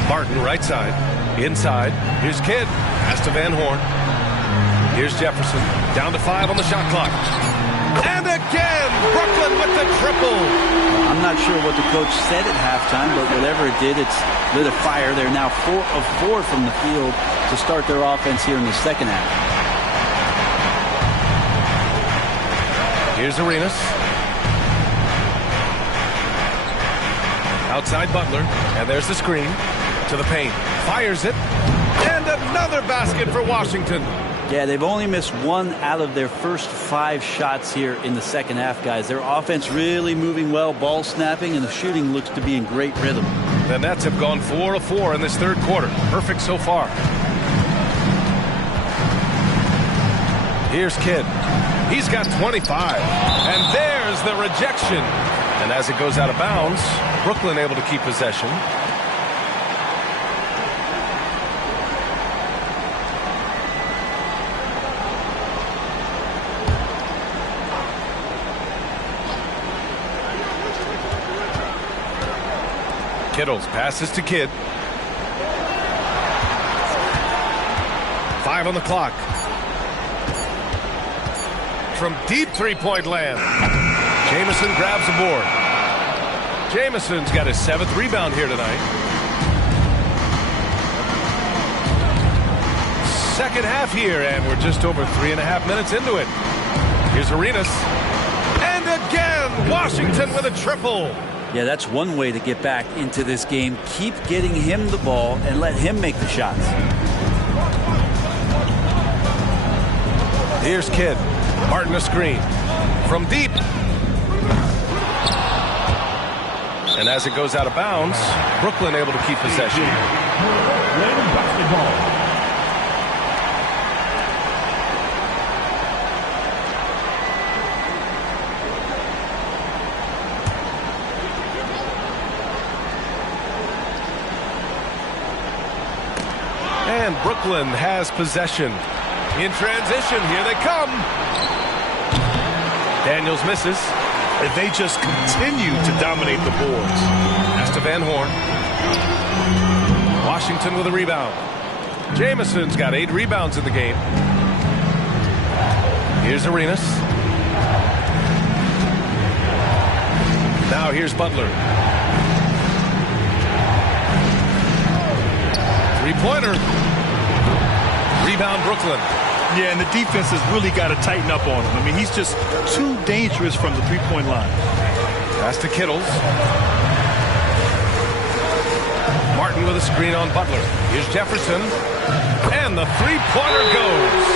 Martin right side. Inside. Here's Kidd. Pass to Van Horn. Here's Jefferson. Down to 5 on the shot clock. And again, Brooklyn with the triple. I'm not sure what the coach said at halftime, but whatever it did, it's lit a fire. They're now 4 of 4 from the field to start their offense here in the second half. Here's Arenas. Outside Butler. And there's the screen. To the paint. Fires it. And another basket for Washington. Yeah, they've only missed 1 out of their first 5 shots here in the second half, guys. Their offense really moving well, ball snapping, and the shooting looks to be in great rhythm. The Nets have gone 4 of 4 in this third quarter. Perfect so far. Here's Kidd. He's got 25. And there's the rejection. And as it goes out of bounds, Brooklyn able to keep possession. Kittles passes to Kidd. 5 on the clock. from deep three-point land. Jamison grabs the board. Jamison's got his 7th rebound here tonight. Second half here, and we're just over 3.5 minutes into it. Here's Arenas. And again, Washington with a triple. Yeah, that's one way to get back into this game. Keep getting him the ball and let him make the shots. Here's Kidd. Martin a screen. From deep. And as it goes out of bounds, Brooklyn able to keep possession. And Brooklyn has possession. In transition, here they come. Daniels misses. And they just continue to dominate the boards. Pass to Van Horn. Washington with a rebound. Jamison's got 8 rebounds in the game. Here's Arenas. Now here's Butler. Three-pointer. Rebound Brooklyn. Yeah, and the defense has really got to tighten up on him. I mean, he's just too dangerous from the three-point line. Pass to Kittles. Martin with a screen on Butler. Here's Jefferson. And the three-pointer goes.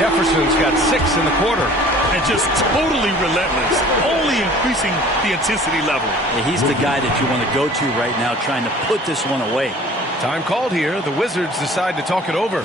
Jefferson's got 6 in the quarter. And just totally relentless, only increasing the intensity level. Yeah, he's the guy that you want to go to right now, trying to put this one away. Time called here. The Wizards decide to talk it over.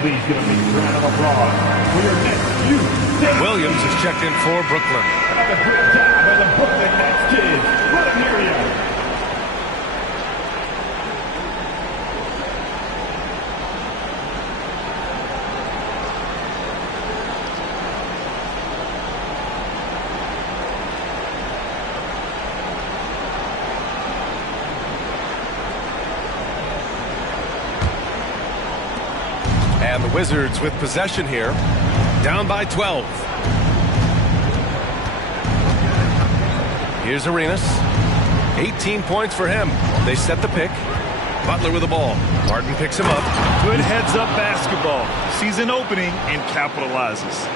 Please give a big round of applause for your next youth. Williams is checked in for Brooklyn. Another great job by the Brooklyn Nets kids. Let them hear you. And the Wizards with possession here, down by 12. Here's Arenas. 18 points for him. They set the pick. Butler with the ball. Martin picks him up. Good heads-up basketball. Sees an opening and capitalizes.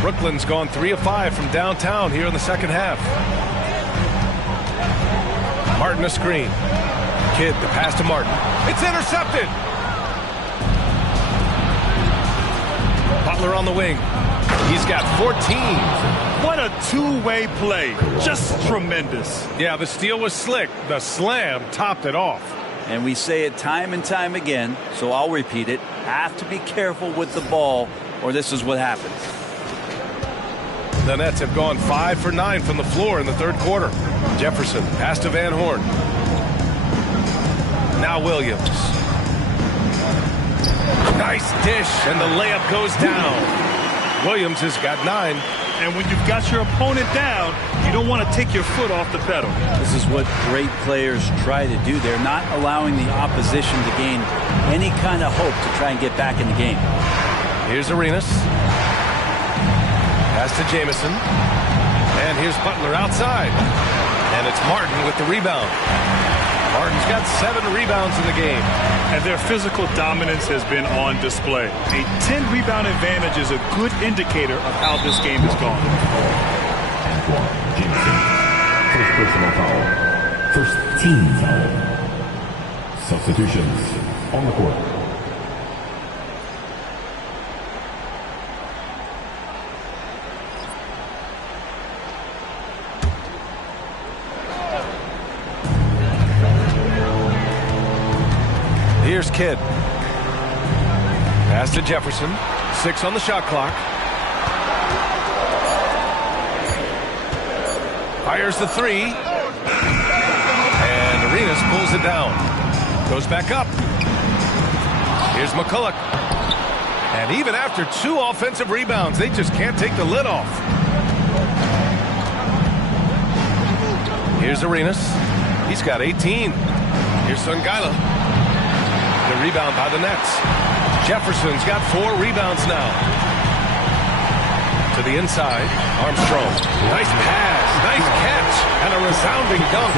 Brooklyn's gone 3 of 5 from downtown here in the second half. Martin a screen. Kidd, the pass to Martin. It's intercepted. Butler on the wing. He's got 14. What a two-way play. Just tremendous. Yeah, the steal was slick. The slam topped it off. And we say it time and time again, so I'll repeat it. Have to be careful with the ball, or this is what happens. The Nets have gone 5 for 9 from the floor in the third quarter. Jefferson, pass to Van Horn. Now Williams. Nice dish, and the layup goes down. Williams has got 9. And when you've got your opponent down, you don't want to take your foot off the pedal. This is what great players try to do. They're not allowing the opposition to gain any kind of hope to try and get back in the game. Here's Arenas. Pass to Jamison. And here's Butler outside. And it's Martin with the rebound. Martin's got 7 rebounds in the game. And their physical dominance has been on display. A 10-rebound advantage is a good indicator of how this game is going. Antoine Jamison. First personal foul. First team foul. Substitutions on the court. Here's Kidd. Pass to Jefferson. 6 on the shot clock. Fires the 3. And Arenas pulls it down. Goes back up. Here's McCulloch. And even after 2 offensive rebounds, they just can't take the lid off. Here's Arenas. He's got 18. Here's Songaila. The rebound by the Nets. Jefferson's got 4 rebounds now. To the inside, Armstrong. Nice pass, nice catch, and a resounding dunk.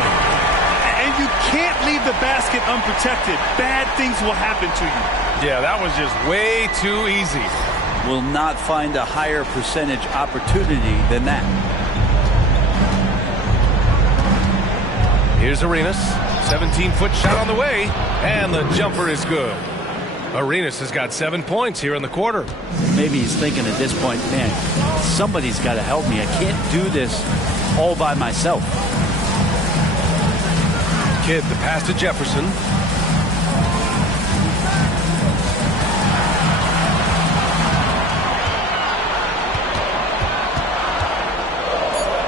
And you can't leave the basket unprotected. Bad things will happen to you. Yeah, that was just way too easy. Will not find a higher percentage opportunity than that. Here's Arenas. 17-foot shot on the way, and the jumper is good. Arenas has got 7 points here in the quarter. Maybe he's thinking at this point, man, somebody's got to help me. I can't do this all by myself. Kidd, the pass to Jefferson.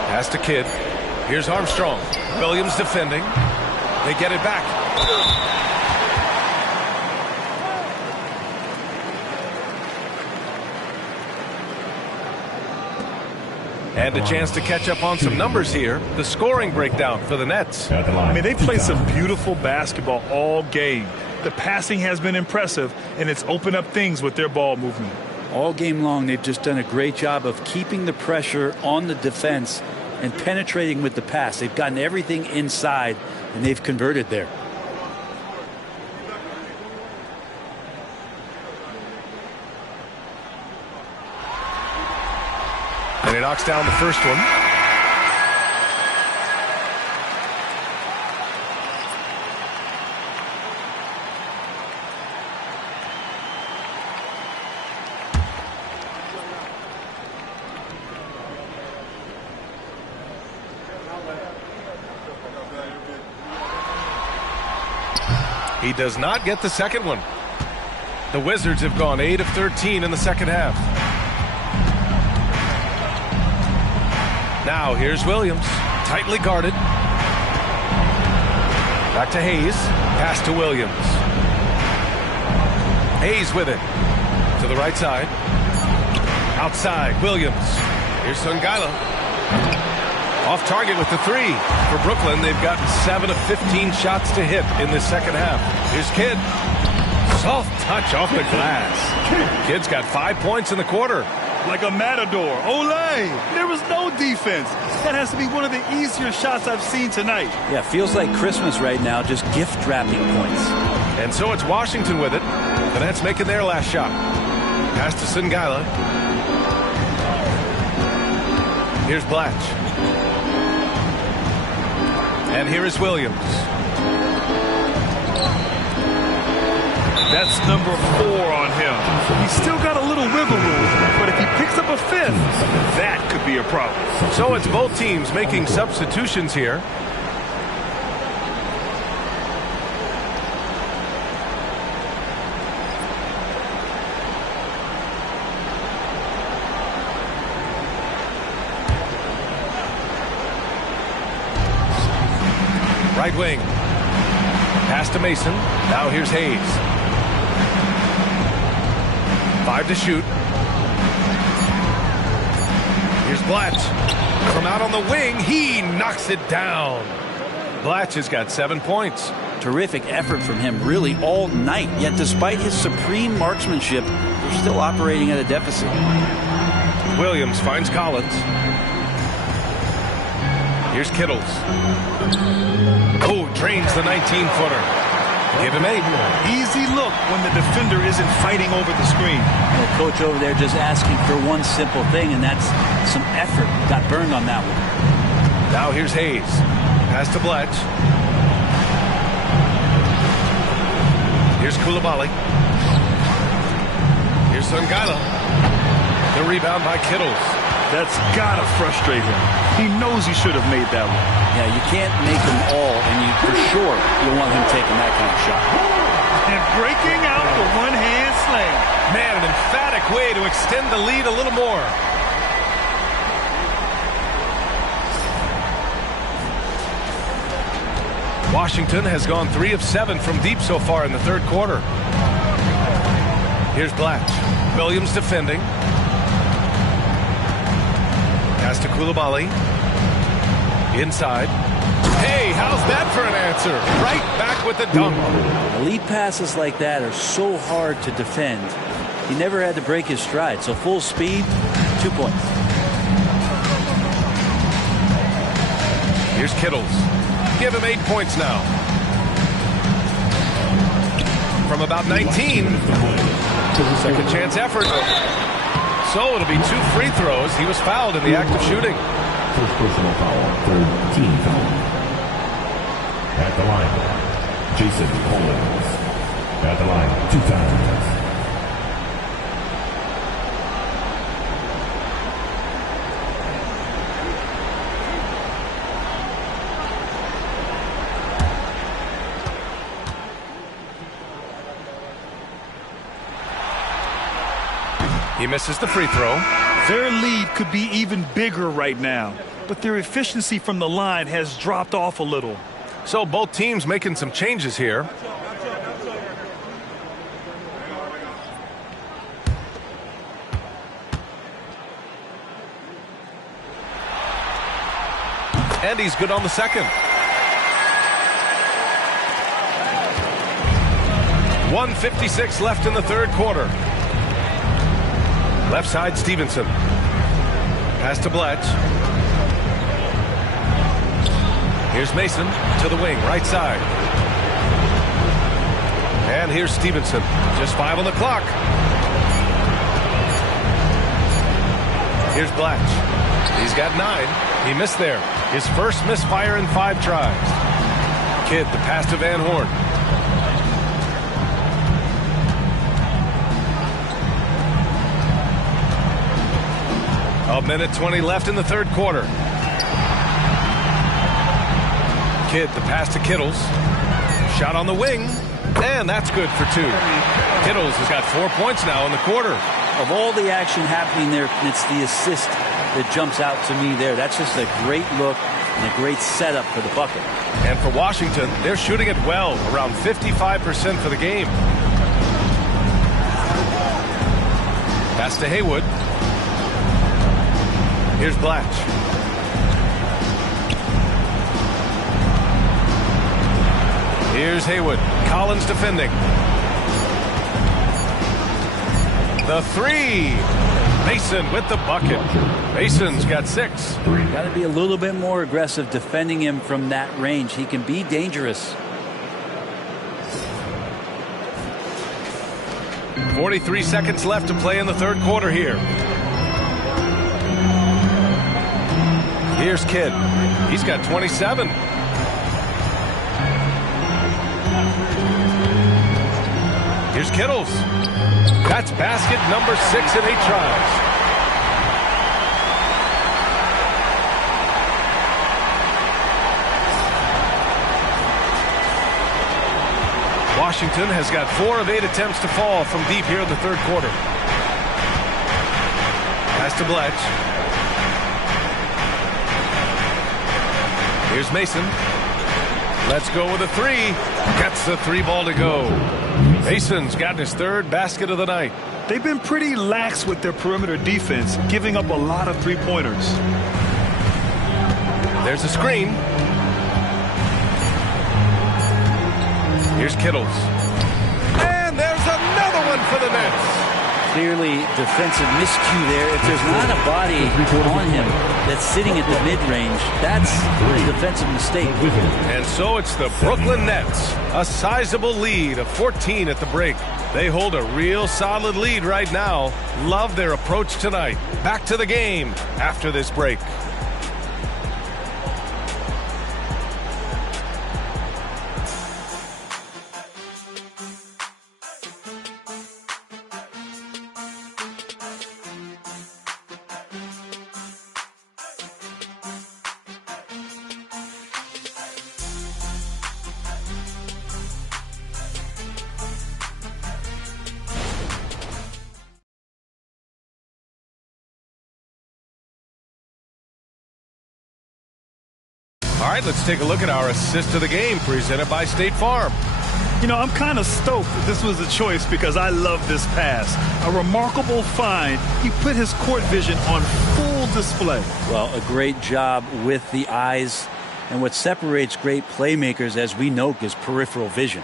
Pass to Kidd. Here's Armstrong. Williams defending. They get it back. And a chance to catch up on some numbers here. The scoring breakdown for the Nets. I mean, they play some beautiful basketball all game. The passing has been impressive, and it's opened up things with their ball movement. All game long, they've just done a great job of keeping the pressure on the defense and penetrating with the pass. They've gotten everything inside, and they've converted there. And he knocks down the first one. He does not get the second one. The Wizards have gone 8 of 13 in the second half. Now here's Williams, tightly guarded. Back to Hayes, pass to Williams. Hayes with it, to the right side. Outside, Williams. Here's Songaila. Off target with the 3. For Brooklyn, they've gotten 7 of 15 shots to hit in the second half. Here's Kidd. Soft touch off the glass. Kidd's got 5 points in the quarter. Like a matador. Olay! There was no defense. That has to be one of the easier shots I've seen tonight. Yeah, feels like Christmas right now, just gift wrapping points. And so it's Washington with it. The Nets making their last shot. Pass to Songaila. Here's Blatch. And here is Williams. That's number 4 on him. He's still got a little wiggle room, but if he picks up a 5th, that could be a problem. So it's both teams making substitutions here. Right wing. Pass to Mason. Now here's Hayes. 5 to shoot. Here's Blatch. From out on the wing, he knocks it down. Blatch has got 7 points. Terrific effort from him really all night. Yet despite his supreme marksmanship, they're still operating at a deficit. Williams finds Collins. Here's Kittles. Oh, drains the 19-footer. Give him 8. Easy look when the defender isn't fighting over the screen. And the coach over there just asking for one simple thing, and that's some effort. Got burned on that one. Now here's Hayes. Pass to Blatch. Here's Koulibaly. Here's Sungala. The rebound by Kittles. That's gotta frustrate him. He knows he should have made that one. Yeah, you can't make them all, and you for sure you want him taking that kind of shot. And breaking out the one-hand slam. Man, an emphatic way to extend the lead a little more. Washington has gone 3 of 7 from deep so far in the third quarter. Here's Blatch. Williams defending. Pass to Koulibaly. Inside. Hey, how's that for an answer? Right back with the dunk. Elite passes like that are so hard to defend. He never had to break his stride, so full speed, 2 points. Here's Kittles. Give him 8 points now. From about 19. Second chance effort. So it'll be 2 free throws. He was fouled in the act of shooting. First personal foul, third team foul. At the line, Jason Collins. At the line, 2 times. He misses the free throw. Their lead could be even bigger right now, but their efficiency from the line has dropped off a little. So both teams making some changes here. And he's good on the second. 1:56 left in the third quarter. Left side, Stevenson. Pass to Blatch. Here's Mason to the wing, right side. And here's Stevenson. Just 5 on the clock. Here's Blatch. He's got 9. He missed there. His first misfire in 5 tries. Kidd, the pass to Van Horn. A minute 20 left in the third quarter. Kidd, the pass to Kittles. Shot on the wing. And that's good for 2. Kittles has got 4 points now in the quarter. Of all the action happening there, it's the assist that jumps out to me there. That's just a great look and a great setup for the bucket. And for Washington, they're shooting it well, around 55% for the game. Pass to Haywood. Here's Blatch. Here's Haywood. Collins defending. The 3. Mason with the bucket. Mason's got 6. Got to be a little bit more aggressive defending him from that range. He can be dangerous. 43 seconds left to play in the third quarter here. Here's Kidd. He's got 27. Here's Kittles. That's basket number 6 in 8 tries. Washington has got 4 of 8 attempts to fall from deep here in the third quarter. Pass to Blatch. Here's Mason. Let's go with a 3. Gets the 3 ball to go. Mason's gotten his 3rd basket of the night. They've been pretty lax with their perimeter defense, giving up a lot of three-pointers. There's a screen. Here's Kittles. And there's another one for the Nets. Clearly defensive miscue there. If there's not a body on him that's sitting at the mid-range, that's a defensive mistake. And so it's the Brooklyn Nets, a sizable lead of 14 at the break. They hold a real solid lead right now. Love their approach tonight. Back to the game after this break. All right, let's take a look at our assist of the game presented by State Farm. You know, I'm kind of stoked that this was a choice because I love this pass. A remarkable find. He put his court vision on full display. Well, a great job with the eyes. And what separates great playmakers, as we know, is peripheral vision.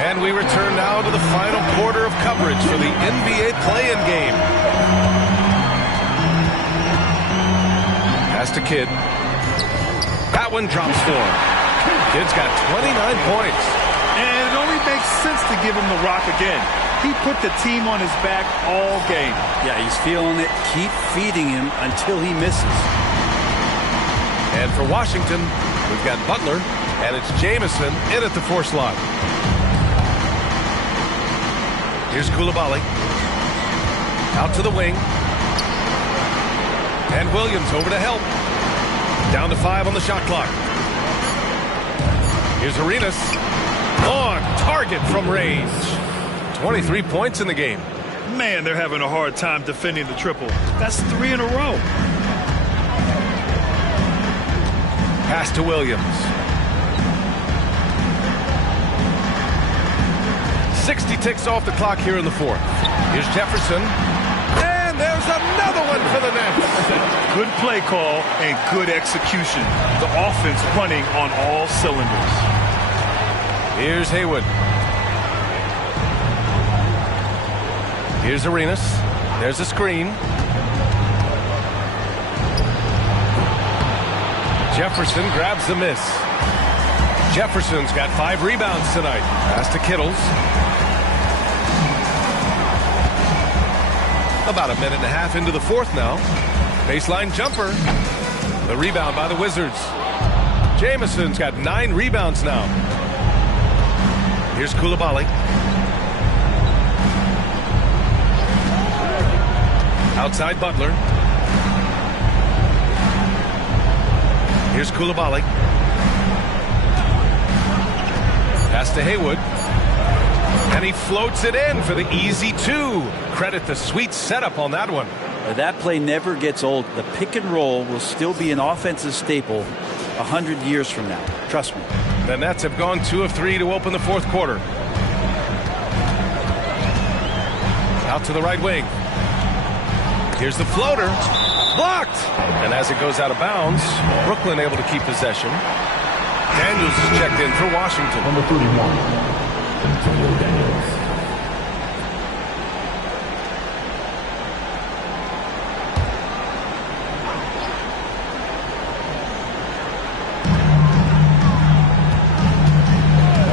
And we return now to the final quarter of coverage for the NBA play-in game. Pass to Kidd. That one drops for him. Kidd's got 29 points. And it only makes sense to give him the rock again. He put the team on his back all game. Yeah, he's feeling it. Keep feeding him until he misses. And for Washington, we've got Butler, and it's Jamison in at the 4 slot. Here's Coulibaly. Out to the wing. And Williams over to help. Down to 5 on the shot clock. Here's Arenas. On target from range. 23 points in the game. Man, they're having a hard time defending the triple. That's 3 in a row. Pass to Williams. 60 ticks off the clock here in the 4th. Here's Jefferson. And there's another one for the Nets. Good play call and good execution. The offense running on all cylinders. Here's Haywood. Here's Arenas. There's a screen. Jefferson grabs the miss. Jefferson's got 5 rebounds tonight. Pass to Kittles. About a minute and a half into the 4th now. Baseline jumper. The rebound by the Wizards. Jamison's got 9 rebounds now. Here's Coulibaly. Outside Butler. Here's Coulibaly. Pass to Haywood. And he floats it in for the easy 2. Credit the sweet setup on that one. That play never gets old. The pick and roll will still be an offensive staple 100 years from now. Trust me. The Nets have gone 2 of 3 to open the 4th quarter. Out to the right wing. Here's the floater. Blocked! And as it goes out of bounds, Brooklyn able to keep possession. Daniels is checked in for Washington. Number 31, Antonio Daniels.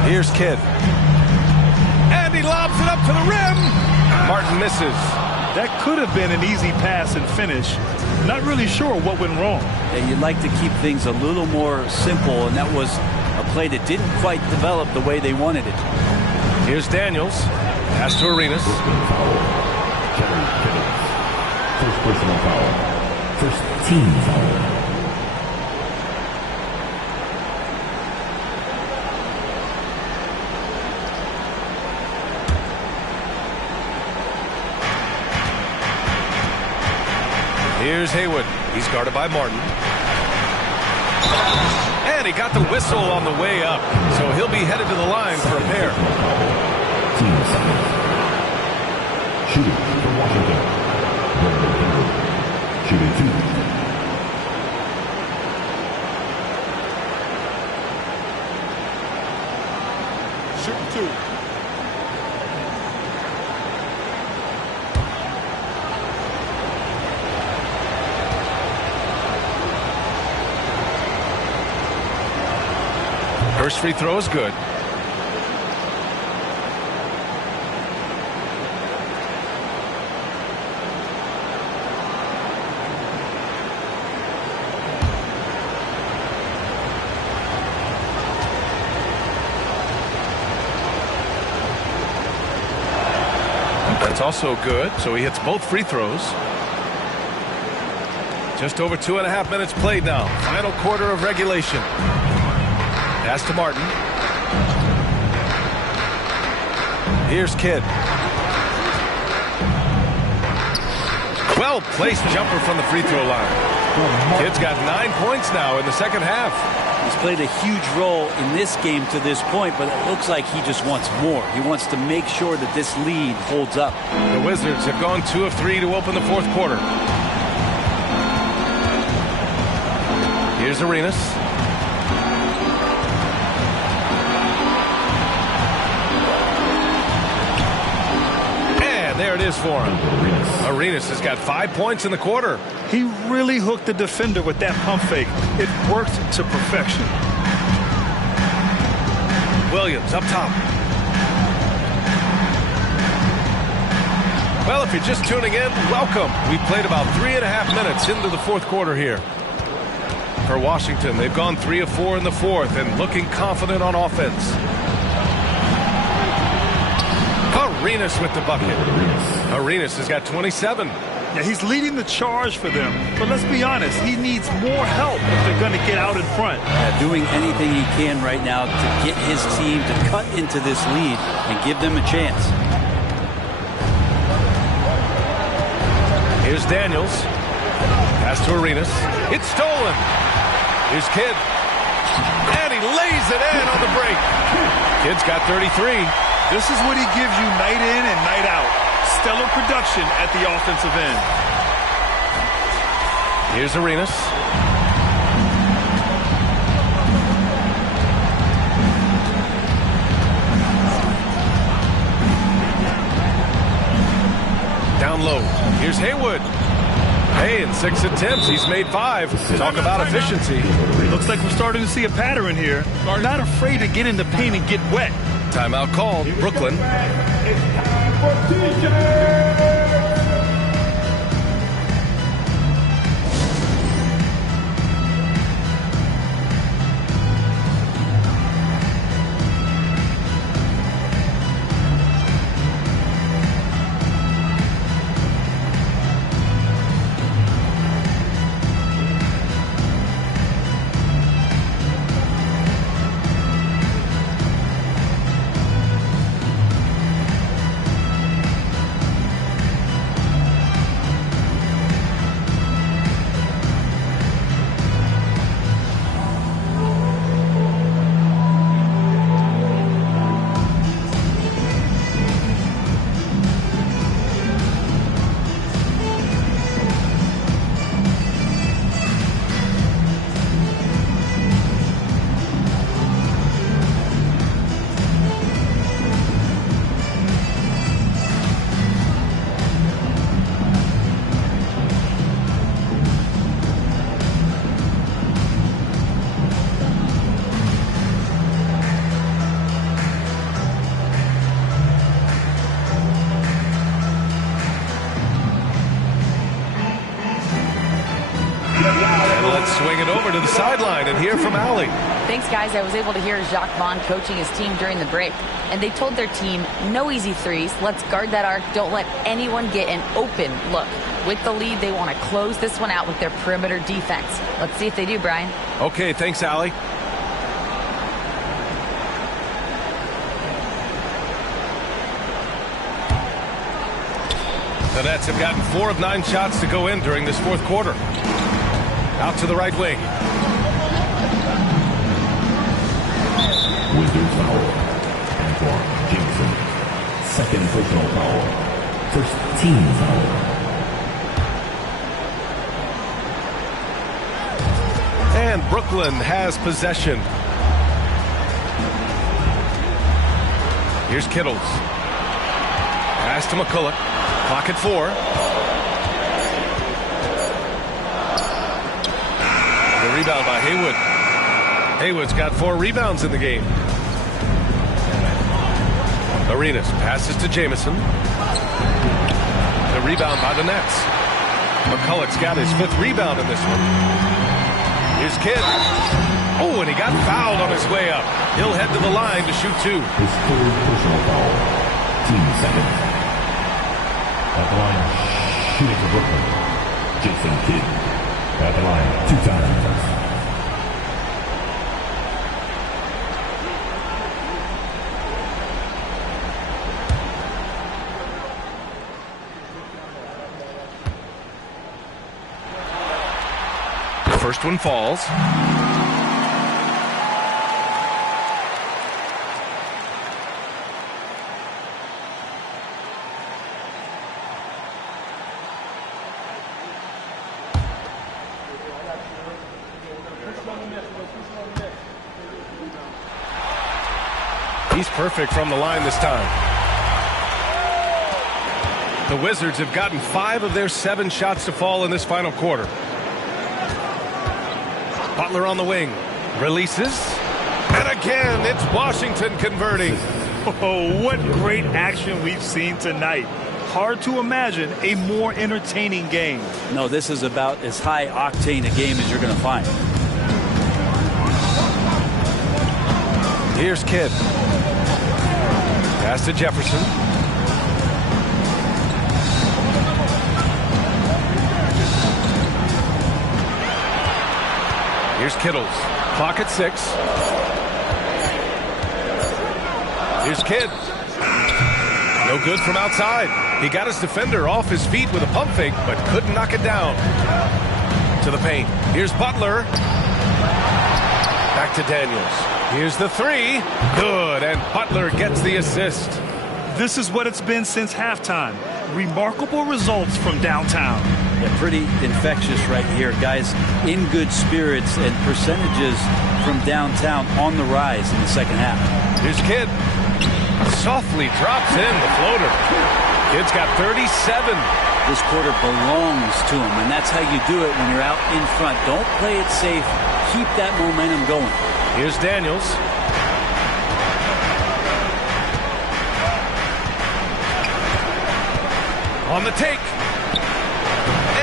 Here's Kidd. And he lobs it up to the rim. Martin misses. That could have been an easy pass and finish. Not really sure what went wrong. And you'd like to keep things a little more simple, and that was a play that didn't quite develop the way they wanted it. Here's Daniels. Pass to Arenas. Jerry Kittles. First personal foul. First team foul. Here's Haywood. He's guarded by Martin. And he got the whistle on the way up, so he'll be headed to the line for a pair. seconds. Shooting for Washington, Brandon Ingram. Shooting 2. Shooting 2. First free throw is good. That's also good, so he hits both free throws. Just over 2.5 minutes played now. Final quarter of regulation. Pass to Martin. Here's Kidd. Well-placed jumper from the free throw line. Kidd's got 9 points now in the second half. He's played a huge role in this game to this point, but it looks like he just wants more. He wants to make sure that this lead holds up. The Wizards have gone 2 of 3 to open the fourth quarter. Here's Arenas. And there it is for him. Arenas has got 5 points in the quarter. He really hooked the defender with that pump fake. It worked to perfection. Williams up top. Well, if you're just tuning in, welcome. We've played about 3.5 minutes into the fourth quarter here. For Washington, they've gone 3 of 4 in the fourth and looking confident on offense. Arenas with the bucket. Arenas has got 27. Yeah, he's leading the charge for them. But let's be honest, he needs more help if they're going to get out in front. Doing anything he can right now to get his team to cut into this lead and give them a chance. Here's Daniels. Pass to Arenas. It's stolen. Here's Kidd. And he lays it in on the break. Kidd's got 33. This is what he gives you night in and night out. Stellar production at the offensive end. Here's Arenas. Down low. Here's Haywood. Hey, in 6 attempts, he's made 5. Talk about efficiency. Looks like we're starting to see a pattern here. Are not afraid to get in the paint and get wet. Timeout called. Brooklyn. Swing it over to the sideline and hear from Allie. Thanks, guys. I was able to hear Jacques Vaughn coaching his team during the break, and they told their team, no easy threes. Let's guard that arc. Don't let anyone get an open look. With the lead, they want to close this one out with their perimeter defense. Let's see if they do, Brian. Okay, thanks, Allie. The Nets have gotten 4 of 9 shots to go in during this fourth quarter. Out to the right wing. Wizards foul. Antoine Jameson. second personal foul. First team foul. And Brooklyn has possession. Here's Kittles. Pass to McCulloch. Clock at 4. The rebound by Haywood. Haywood's got 4 rebounds in the game. Arenas passes to Jamison. The rebound by the Nets. McCulloch's got his 5th rebound in this one. Here's Kidd. Oh, and he got fouled on his way up. He'll head to the line to shoot 2. His third personal foul. Team second. At the line, shooting for Brooklyn. Jason Kidd. At the line, 2 times. First one falls. He's perfect from the line this time. The Wizards have gotten 5 of their 7 shots to fall in this final quarter. Butler on the wing. Releases. And again, it's Washington converting. Oh, what great action we've seen tonight. Hard to imagine a more entertaining game. No, this is about as high octane a game as you're going to find. Here's Kidd. Pass to Jefferson. Here's Kittles. Clock at 6. Here's Kidd. No good from outside. He got his defender off his feet with a pump fake, but couldn't knock it down. To the paint. Here's Butler. Back to Daniels. Here's the 3. Good, and Butler gets the assist. This is what it's been since halftime. Remarkable results from downtown. Yeah, pretty infectious right here, guys. In good spirits and percentages from downtown on the rise in the second half. Here's Kidd. Softly drops in the floater. Kidd's got 37. This quarter belongs to him, and that's how you do it when you're out in front. Don't play it safe. Keep that momentum going. Here's Daniels. On the take.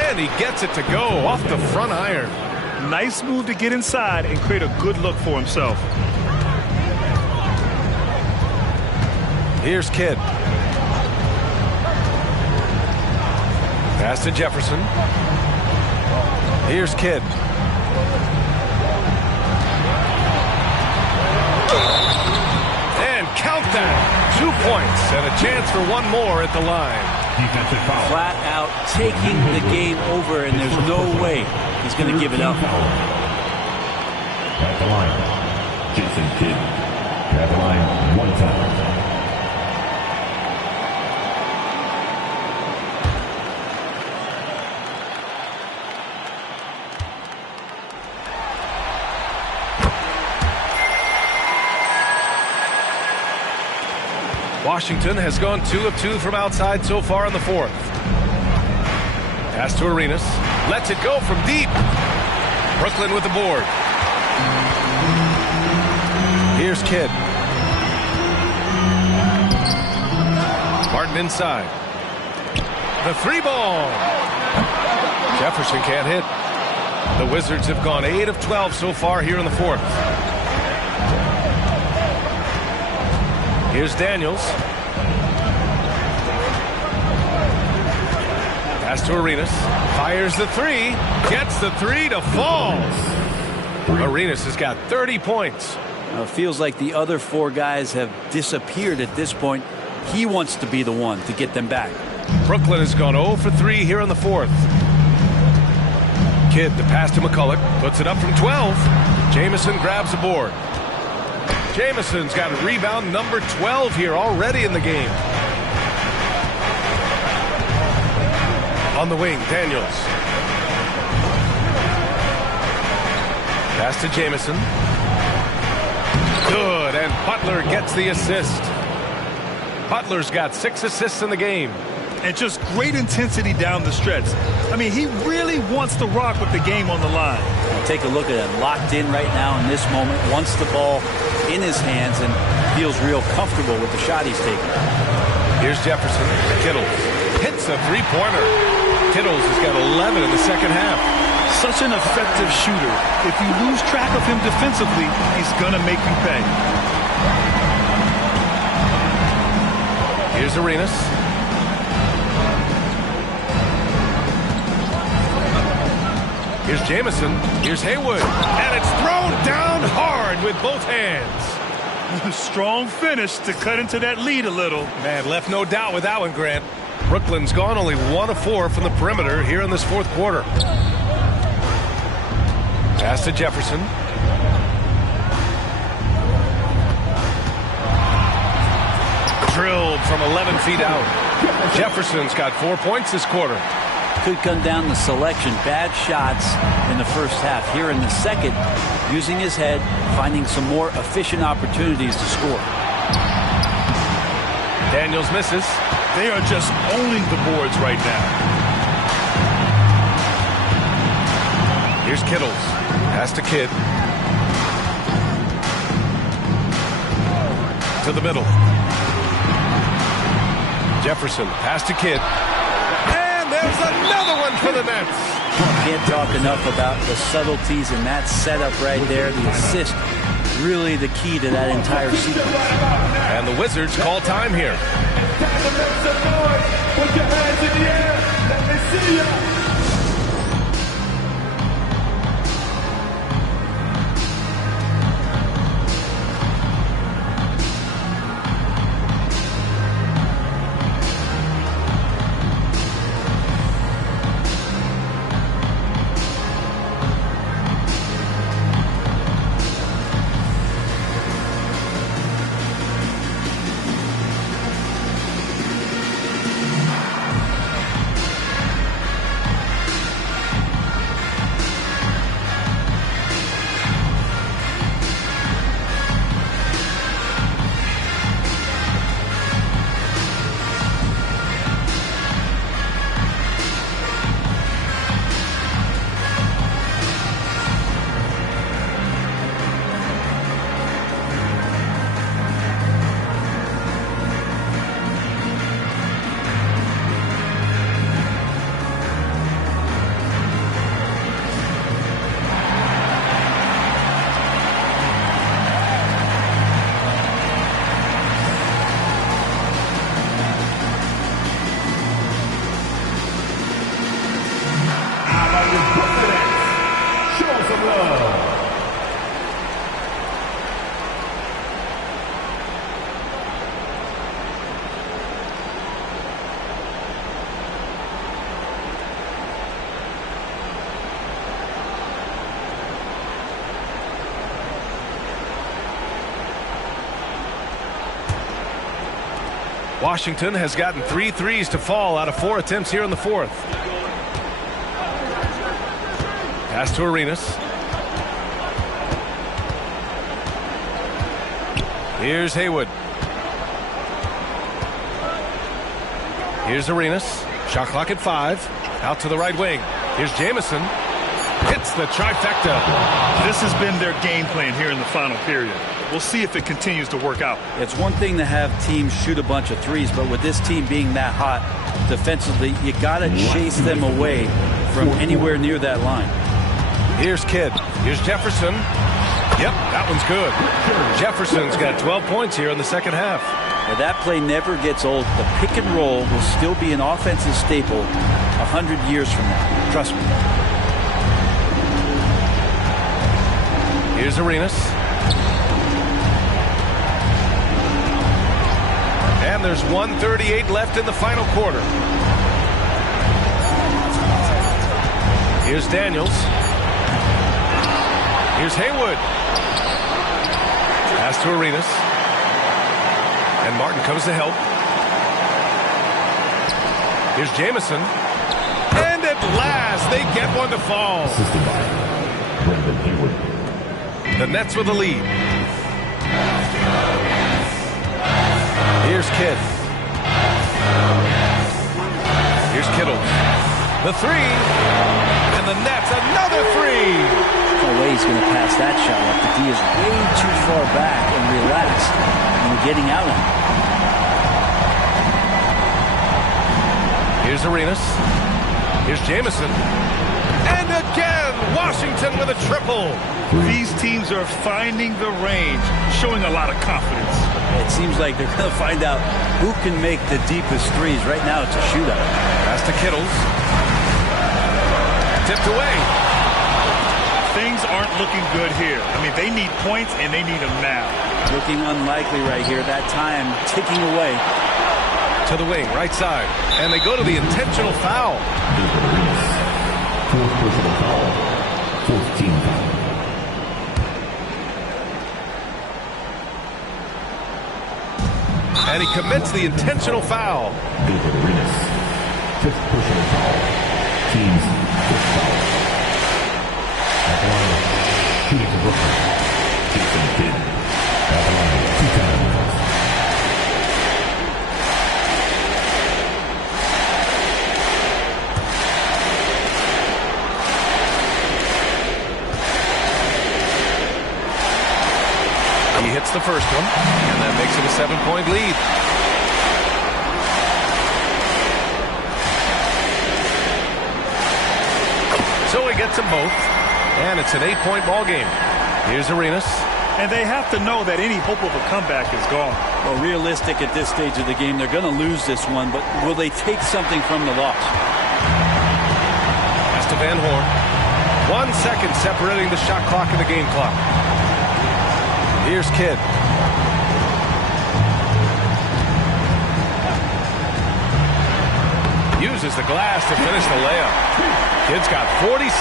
And he gets it to go off the front iron. Nice move to get inside and create a good look for himself. Here's Kidd. Pass to Jefferson. Here's Kidd. And count that. 2 points and a chance for one more at the line. Defensive foul. Flat out taking the game over, and there's no way he's going to give it up. At the line, Jason Kidd. At the line, 1 time. Washington has gone 2 of 2 from outside so far in the 4th. Pass to Arenas. Lets it go from deep. Brooklyn with the board. Here's Kidd. Martin inside. The 3-ball. Jefferson can't hit. The Wizards have gone 8 of 12 so far here in the 4th. Here's Daniels. Pass to Arenas. Fires the 3. Gets the 3 to fall. Arenas has got 30 points. It feels like the other 4 guys have disappeared at this point. He wants to be the one to get them back. Brooklyn has gone 0 for 3 here in the 4th. Kidd the pass to McCulloch. Puts it up from 12. Jamison grabs the board. Jamison's got a rebound number 12 here already in the game. On the wing, Daniels. Pass to Jamison. Good, and Butler gets the assist. Butler's got 6 assists in the game. And just great intensity down the stretch. I mean, he really wants to rock with the game on the line. Take a look at it. Locked in right now in this moment. Wants the ball in his hands and feels real comfortable with the shot he's taking. Here's Jefferson. Kittles hits a three-pointer. Kittles has got 11 in the second half. Such an effective shooter. If you lose track of him defensively, he's going to make you pay. Here's Arenas. Here's Jamison. Here's Haywood. And it's thrown down hard with both hands. Strong finish to cut into that lead a little. Man, left no doubt with that one, Grant. Brooklyn's gone only 1 of 4 from the perimeter here in this fourth quarter. Pass to Jefferson. Drilled from 11 feet out. Jefferson's got 4 points this quarter. Could come down the selection. Bad shots in the first half. Here in the second, using his head, finding some more efficient opportunities to score. Daniels misses. They are just owning the boards right now. Here's Kittles. Pass to Kidd. To the middle. Jefferson. Pass to Kidd. And there's another one for the Nets. Can't talk enough about the subtleties in that setup right there. The assist, really the key to that entire sequence. And the Wizards call time here. Put your hands in the air. Let me see ya. Washington has gotten 3 threes to fall out of 4 attempts here in the fourth. Pass to Arenas. Here's Haywood. Here's Arenas. Shot clock at 5. Out to the right wing. Here's Jamison. Hits the trifecta. This has been their game plan here in the final period. We'll see if it continues to work out. It's one thing to have teams shoot a bunch of threes, but with this team being that hot defensively, you got to chase them away from anywhere near that line. Here's Kidd. Here's Jefferson. Yep, that one's good. Jefferson's got 12 points here in the second half. Now that play never gets old. The pick and roll will still be an offensive staple 100 years from now. Trust me. Here's Arenas. And there's 1:38 left in the final quarter. Here's Daniels. Here's Haywood. Pass to Arenas. And Martin comes to help. Here's Jamison. glass. They get one to fall. Assisted by Brendan Hayward. The Nets with the lead. Here's Kidd. Here's Kittle. The three. And the Nets, another three. No way he's going to pass that shot up. The D is way too far back and relaxed and getting out of it. Here's Arenas. Here's Jamison. And again, Washington with a triple. These teams are finding the range, showing a lot of confidence. It seems like they're going to find out who can make the deepest threes. Right now, it's a shootout. Pass to Kittles. Tipped away. Things aren't looking good here. I mean, they need points, and they need them now. Looking unlikely right here. That time ticking away. To the wing, right side. And they go to the intentional foul. Fourth personal foul. Fourth team foul. And he commits the intentional foul. Gilbert Arenas. Fifth personal foul. Team's fifth foul. At the line, shooting to Brooklyn. Jason Kidd. At the line, 2 times. He hits the first one, and that makes it a 7-point lead. So he gets them both, and it's an 8-point ball game. Here's Arenas. And they have to know that any hope of a comeback is gone. Well, realistic at this stage of the game. They're going to lose this one, but will they take something from the loss? Pass to Van Horn. 1 second separating the shot clock and the game clock. Here's Kidd. Uses the glass to finish the layup. Kidd's got 46.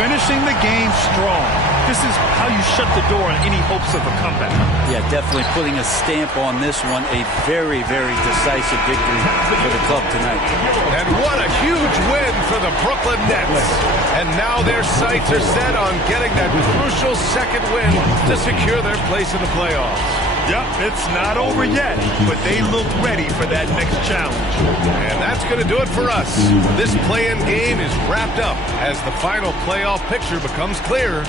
Finishing the game strong. This is how you shut the door on any hopes of a comeback. Yeah, definitely putting a stamp on this one. A very, very decisive victory for the club tonight. And what a huge win for the Brooklyn Nets. And now their sights are set on getting that crucial second win to secure their place in the playoffs. Yep, it's not over yet, but they look ready for that next challenge. And that's going to do it for us. This play-in game is wrapped up as the final playoff picture becomes clear.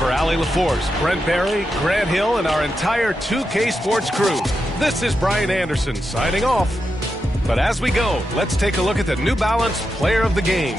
For Allie LaForce, Brent Barry, Grant Hill, and our entire 2K Sports crew, this is Brian Anderson signing off. But as we go, let's take a look at the New Balance Player of the Game.